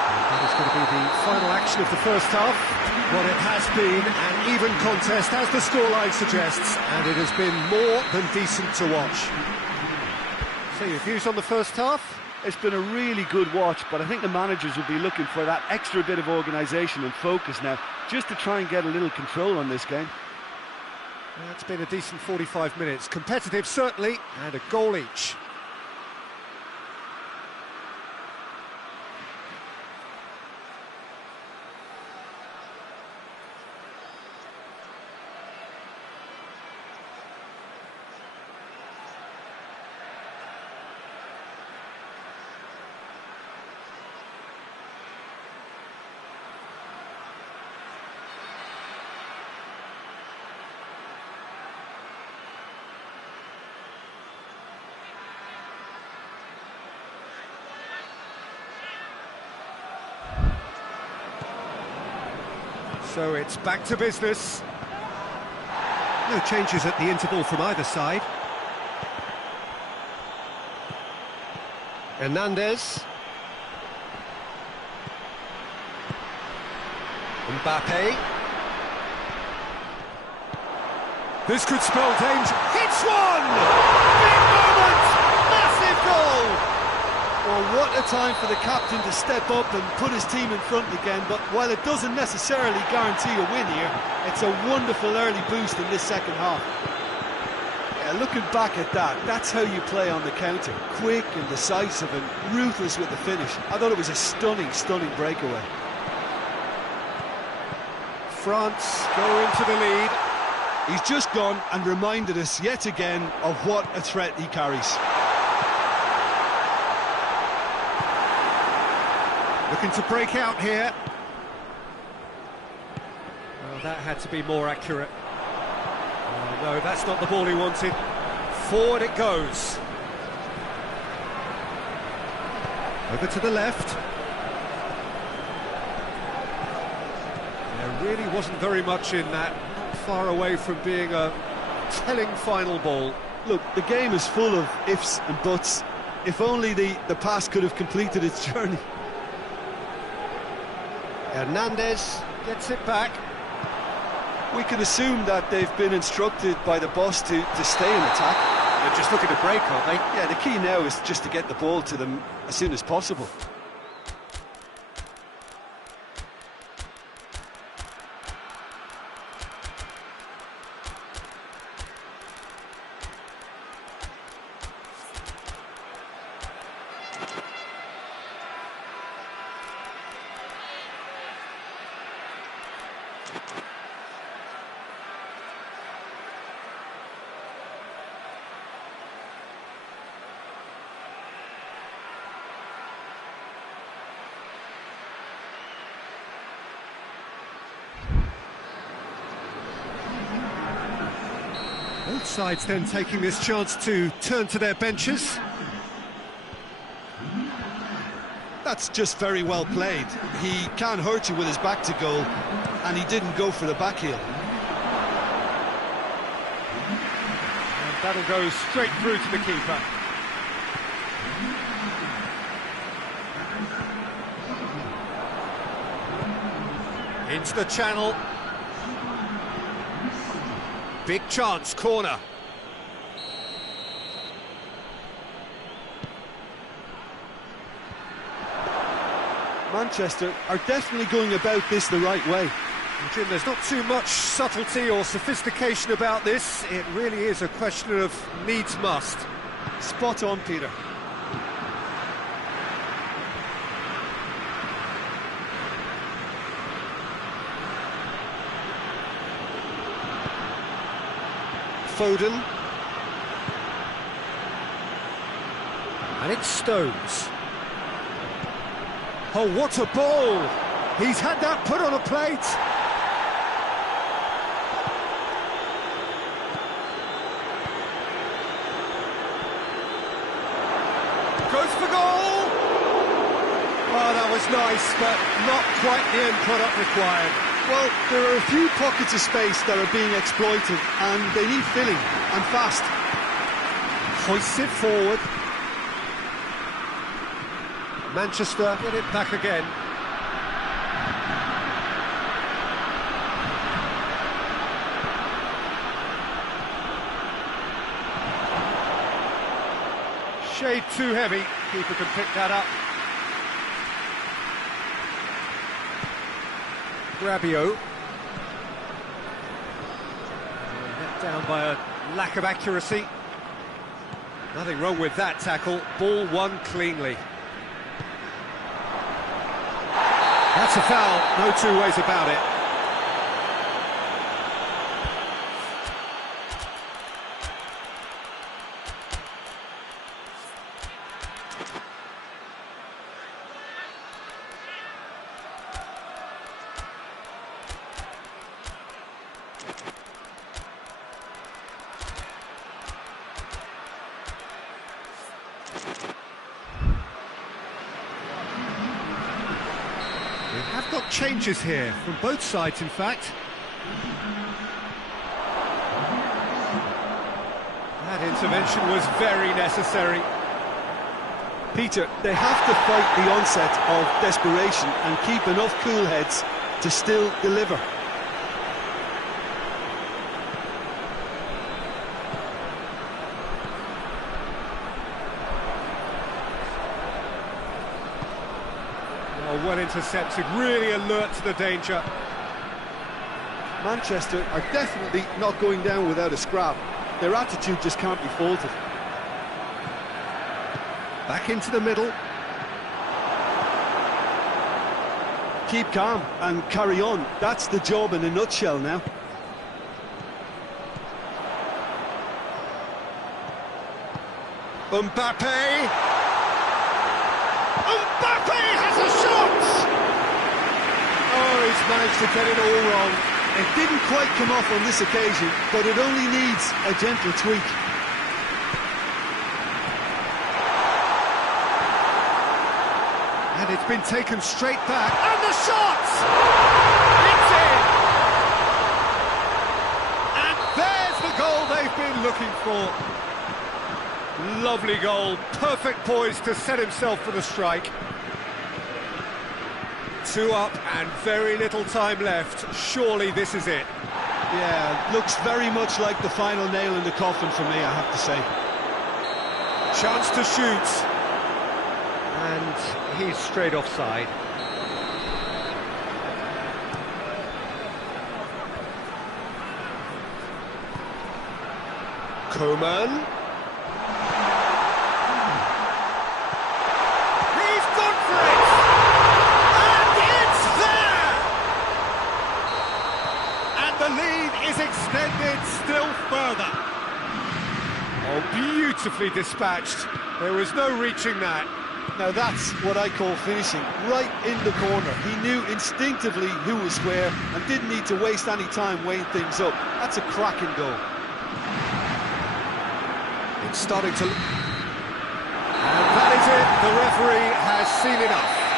And that is going to be the final action of the first half. What it has been an even contest, as the scoreline suggests, and it has been more than decent to watch. So your views on the first half? It's been a really good watch, but I think the managers will be looking for that extra bit of organisation and focus now, just to try and get a little control on this game. It's been a decent 45 minutes. Competitive, certainly, and a goal each. So it's back to business. No changes at the interval from either side. Hernandez. Mbappe. This could spell danger. Hits one! Big moment! Massive goal! Well, what a time for the captain to step up and put his team in front again, but while it doesn't necessarily guarantee a win here, it's a wonderful early boost in this second half. Yeah, looking back at that, that's how you play on the counter. Quick and decisive and ruthless with the finish. I thought it was a stunning, stunning breakaway. France go into the lead. He's just gone and reminded us yet again of what a threat he carries. Looking to break out here. Well, that had to be more accurate. Oh, no, that's not the ball he wanted. Forward it goes. Over to the left. There really wasn't very much in that. Not far away from being a telling final ball. Look, the game is full of ifs and buts. If only the pass could have completed its journey. Hernandez gets it back. We can assume that they've been instructed by the boss to stay in attack. They're just looking to break, aren't they? Yeah, the key now is just to get the ball to them as soon as possible. Both sides then taking this chance to turn to their benches. That's just very well played. He can't hurt you with his back to goal, and he didn't go for the back heel. And that'll go straight through to the keeper. Into the channel. Big chance, corner. Manchester are definitely going about this the right way. Jim, there's not too much subtlety or sophistication about this. It really is a question of needs must. Spot on, Peter. Foden. And it's Stones. Oh, what a ball! He's had that put on a plate. Goes for goal! Oh, that was nice, but not quite the end product required. Well, there are a few pockets of space that are being exploited, and they need filling, and fast. Hoists it forward. Manchester get it back again. Shade too heavy. Keeper can pick that up. Rabiot. Let down by a lack of accuracy. Nothing wrong with that tackle. Ball won cleanly. That's a foul, no two ways about it. We have got changes here, from both sides in fact. That intervention was very necessary. Peter, they have to fight the onset of desperation and keep enough cool heads to still deliver. Well intercepted, really alert to the danger. Manchester are definitely not going down without a scrap. Their attitude just can't be faulted. Back into the middle. Keep calm and carry on. That's the job in a nutshell now. Mbappe! Mbappe has a shot! Oh, he's managed to get it all wrong. It didn't quite come off on this occasion, but it only needs a gentle tweak. And it's been taken straight back. And the shot! It's in! And there's the goal they've been looking for. Lovely goal, perfect poise to set himself for the strike. 2 up and very little time left. Surely this is it. Yeah, looks very much like the final nail in the coffin for me, I have to say. Chance to shoot. And he's straight offside. Coman. Extended still further. Oh, beautifully dispatched. There was no reaching that. Now that's what I call finishing, right in the corner. He knew instinctively who was where and didn't need to waste any time weighing things up. That's a cracking goal. It's starting to... And that is it. The referee has seen enough.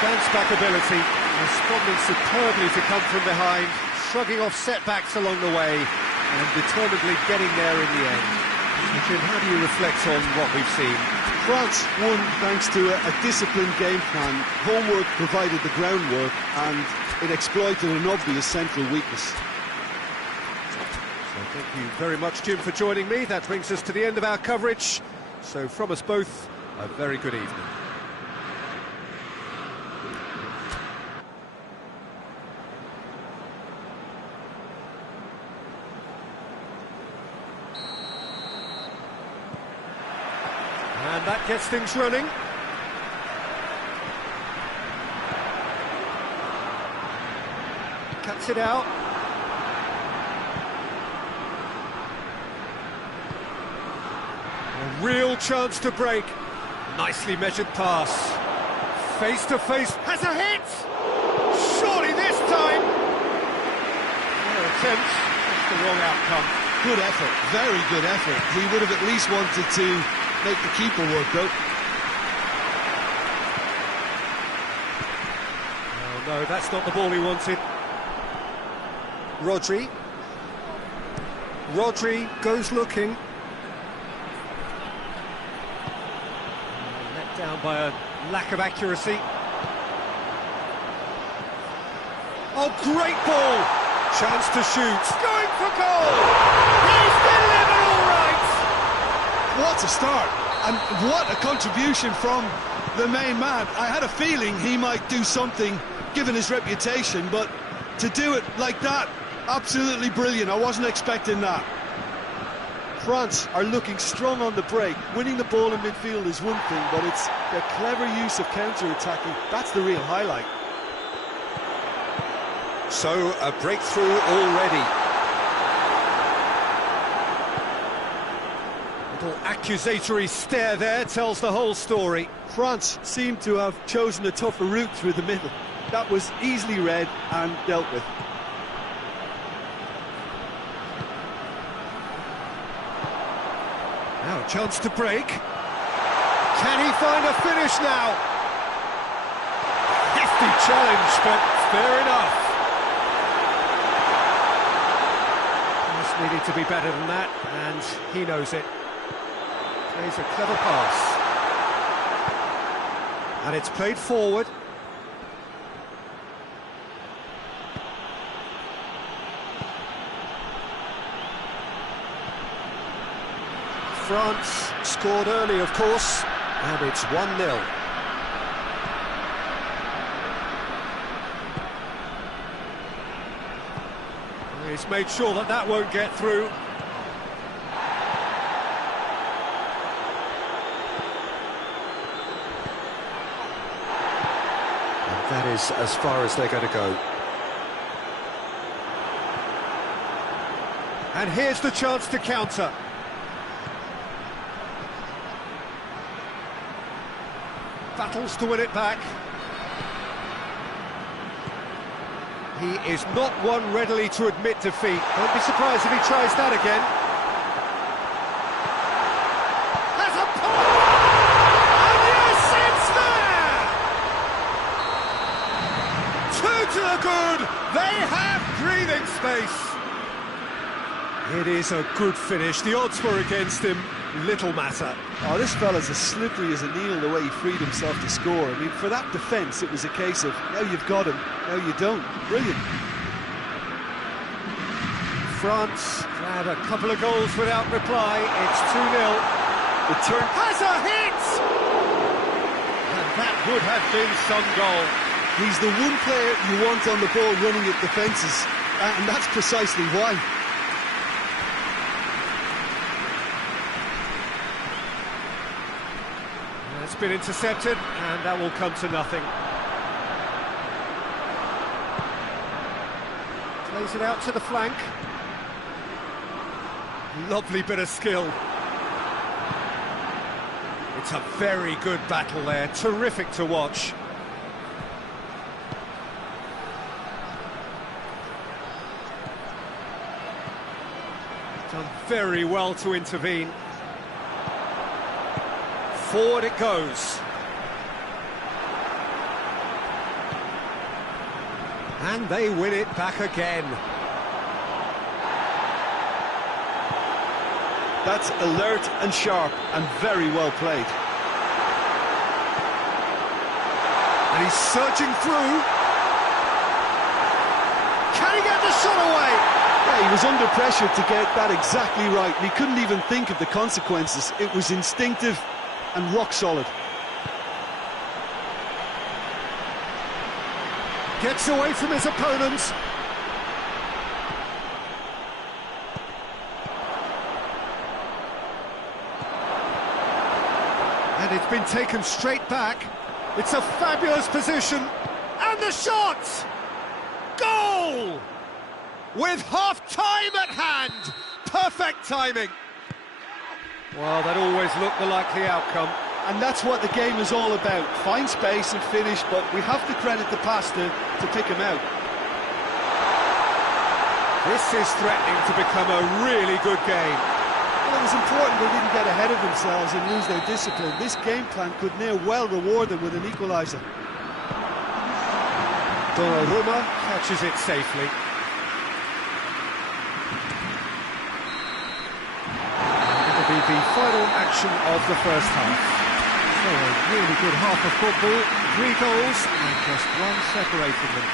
bounce-back ability, responding superbly to come from behind, shrugging off setbacks along the way, and determinedly getting there in the end. Jim, how do you reflect on what we've seen? France won thanks to a disciplined game plan. Homework provided the groundwork, and it exploited an obvious central weakness. So thank you very much, Jim, for joining me. That brings us to the end of our coverage. So from us both, a very good evening. And that gets things running. Cuts it out. A real chance to break. Nicely measured pass. Face to face. Has a hit! Surely this time! No attempt. That's the wrong outcome. Good effort, very good effort. He would have at least wanted to make the keeper work though. Oh no, that's not the ball he wanted. Rodri goes looking. Let down by a lack of accuracy. Oh, great ball! Chance to shoot. Going for goal! He's delivered all right! What a start, and what a contribution from the main man. I had a feeling he might do something, given his reputation, but to do it like that, absolutely brilliant. I wasn't expecting that. France are looking strong on the break. Winning the ball in midfield is one thing, but it's their clever use of counter-attacking. That's the real highlight. So, a breakthrough already. Little accusatory stare there tells the whole story. France seem to have chosen a tougher route through the middle. That was easily read and dealt with. Now a chance to break. Can he find a finish now? Hefty challenge, but fair enough. Just needed to be better than that, and he knows it. Plays a clever pass. And it's played forward. France scored early, of course, and it's 1-0. He's made sure that that won't get through. And that is as far as they're going to go. And here's the chance to counter. Battles to win it back. He is not one readily to admit defeat. Don't be surprised if he tries that again. Has a pop! And yes, it's there! Two to the good. They have breathing space. It is a good finish. The odds were against him. Little matter. Oh, this fella's as slippery as a needle the way he freed himself to score. I mean, for that defence, it was a case of, now you've got him, now you don't. Brilliant. France had a couple of goals without reply. It's 2-0. The turn has a hit! And that would have been some goal. He's the one player you want on the ball running at defences, and that's precisely why. It's been intercepted, and that will come to nothing. Plays it out to the flank. Lovely bit of skill. It's a very good battle there, terrific to watch. Done very well to intervene. Forward it goes. And they win it back again. That's alert and sharp and very well played. And he's surging through. Can he get the shot away? Yeah, he was under pressure to get that exactly right, and he couldn't even think of the consequences. It was instinctive and rock solid. Gets away from his opponents. And it's been taken straight back. It's a fabulous position. And the shot! Goal! With half-time at hand. Perfect timing. Well, that always looked the likely outcome. And that's what the game is all about. Find space and finish, but we have to credit the pass to pick him out. This is threatening to become a really good game. Well, it was important they didn't get ahead of themselves and lose their discipline. This game plan could now well reward them with an equaliser. Donnarumma catches it safely. It'll be the final action of the first half. So a really good half of football, 3 goals and just one separating them.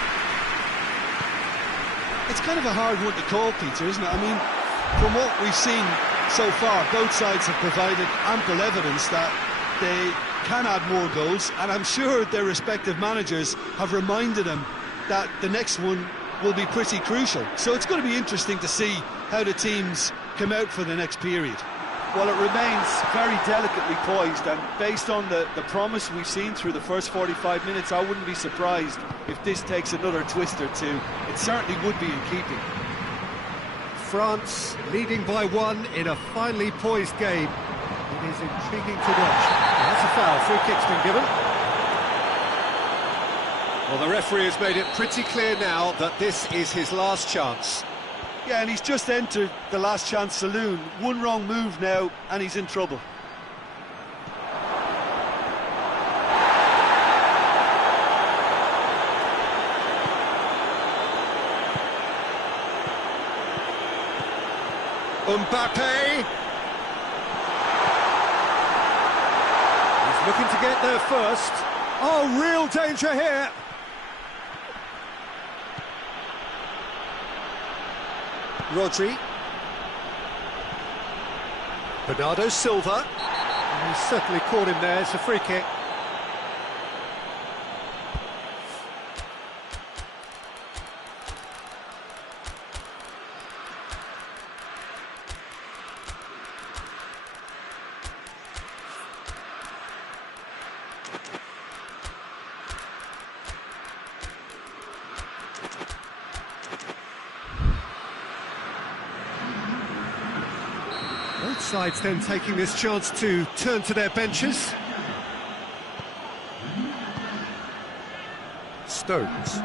It's kind of a hard one to call, Peter, isn't it? I mean, from what we've seen so far, both sides have provided ample evidence that they can add more goals, and I'm sure their respective managers have reminded them that the next one will be pretty crucial. So it's going to be interesting to see how the teams come out for the next period. Well, it remains very delicately poised, and based on the promise we've seen through the first 45 minutes, I wouldn't be surprised if this takes another twist or two. It certainly would be in keeping. France leading by 1 in a finely poised game. It is intriguing to watch. That's a foul. Free kick's been given. Well, the referee has made it pretty clear now that this is his last chance. Yeah, and he's just entered the last chance saloon. One wrong move now, and he's in trouble. Mbappe. He's looking to get there first. Oh, real danger here. Rodri. Bernardo Silva. And he's certainly caught him there. It's a free kick. Both sides then taking this chance to turn to their benches. Stones.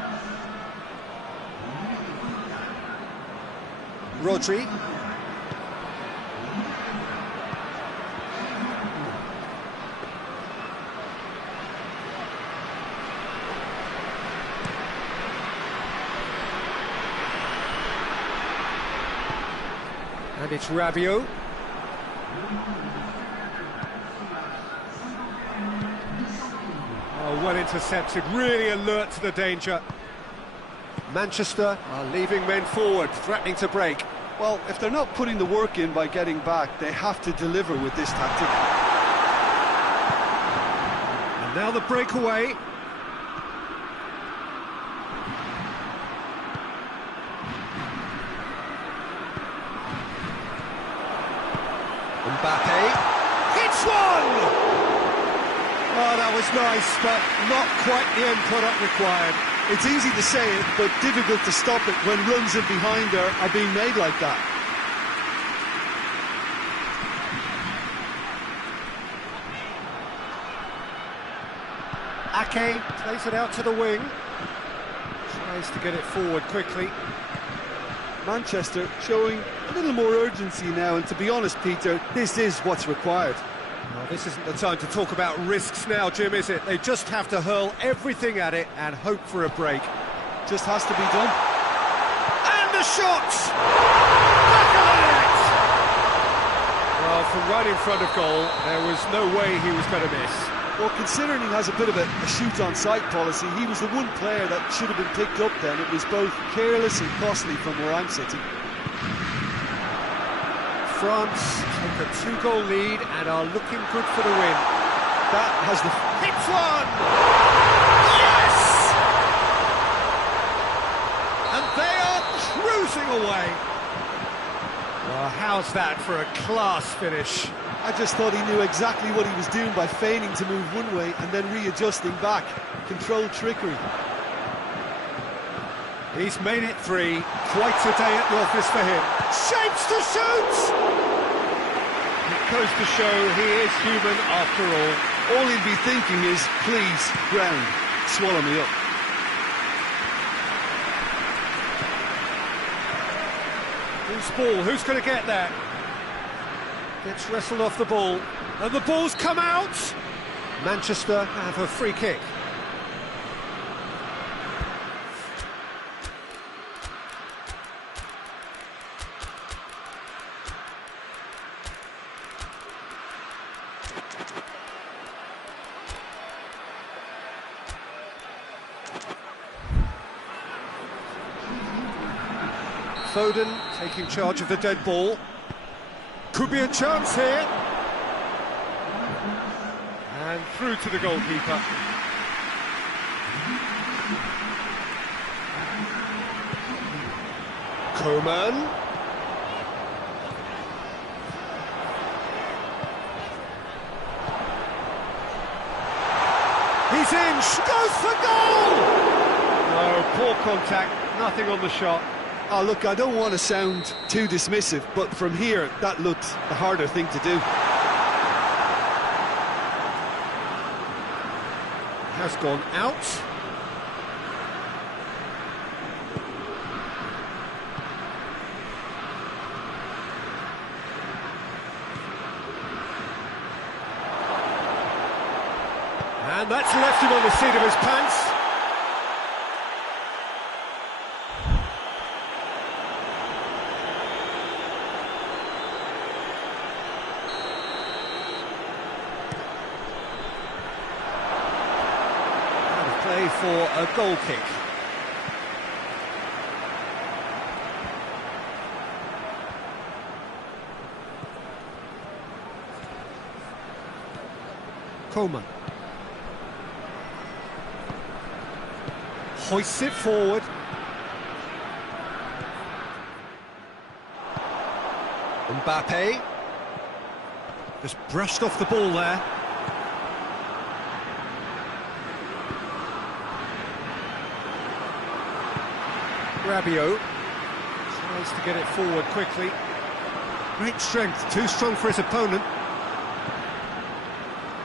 Rodri. And it's Rabiot. Oh, well intercepted, really alert to the danger. Manchester are leaving men forward, threatening to break. Well, if they're not putting the work in by getting back, they have to deliver with this tactic. And now the breakaway. Mbappe hits one! Oh, that was nice, but not quite the end product required. It's easy to say it, but difficult to stop it when runs in behind are being made like that. Ake plays it out to the wing. Tries to get it forward quickly. Manchester showing a little more urgency now, and to be honest, Peter, this is what's required. Well, this isn't the time to talk about risks now, Jim, is it? They just have to hurl everything at it and hope for a break. Just has to be done. And the shot! Back of the net! Well, from right in front of goal, there was no way he was going to miss. Well, considering he has a bit of a shoot-on-sight policy, he was the one player that should have been picked up then. It was both careless and costly from where I'm sitting. France take a 2-goal lead and are looking good for the win. That has the... Hits one! Yes! And they are cruising away. Well, how's that for a class finish? I just thought he knew exactly what he was doing by feigning to move one way and then readjusting back. Controlled trickery. He's made it 3. Quite a day at the office for him. Shapes to shoot! It goes to show he is human after all. All he'd be thinking is, please, ground, swallow me up. Who's ball? Who's going to get that? Gets wrestled off the ball. And the ball's come out! Manchester have a free kick. Foden taking charge of the dead ball. Could be a chance here. And through to the goalkeeper. Coman. He's in, goes for goal! No, poor contact, nothing on the shot. Oh, look, I don't want to sound too dismissive, but from here, that looked the harder thing to do. Has gone out. And that's left him on the seat of his pants. Play for a goal kick. Coman hoists it forward. Mbappe just brushed off the ball there. Rabiot tries to get it forward quickly. Great strength, too strong for his opponent.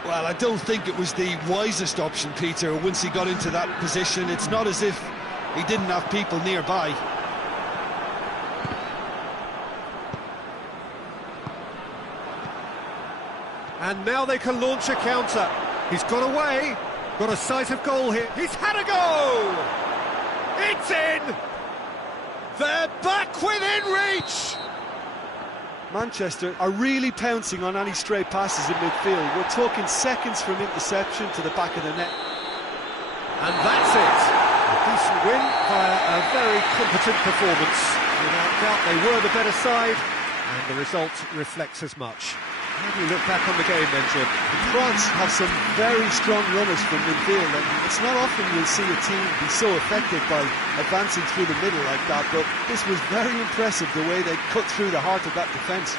Well, I don't think it was the wisest option, Peter, once he got into that position. It's not as if he didn't have people nearby. And now they can launch a counter. He's got away, got a sight of goal here. He's had a go! It's in! They're back within reach! Manchester are really pouncing on any stray passes in midfield. We're talking seconds from interception to the back of the net. And that's it. A decent win via a very competent performance. Without doubt, they were the better side, and the result reflects as much. How do you look back on the game then, Jim? France have some very strong runners from midfield, and it's not often you'll see a team be so effective by advancing through the middle like that, but this was very impressive, the way they cut through the heart of that defence.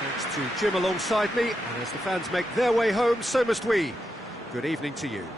Thanks to Jim alongside me, and as the fans make their way home, so must we. Good evening to you.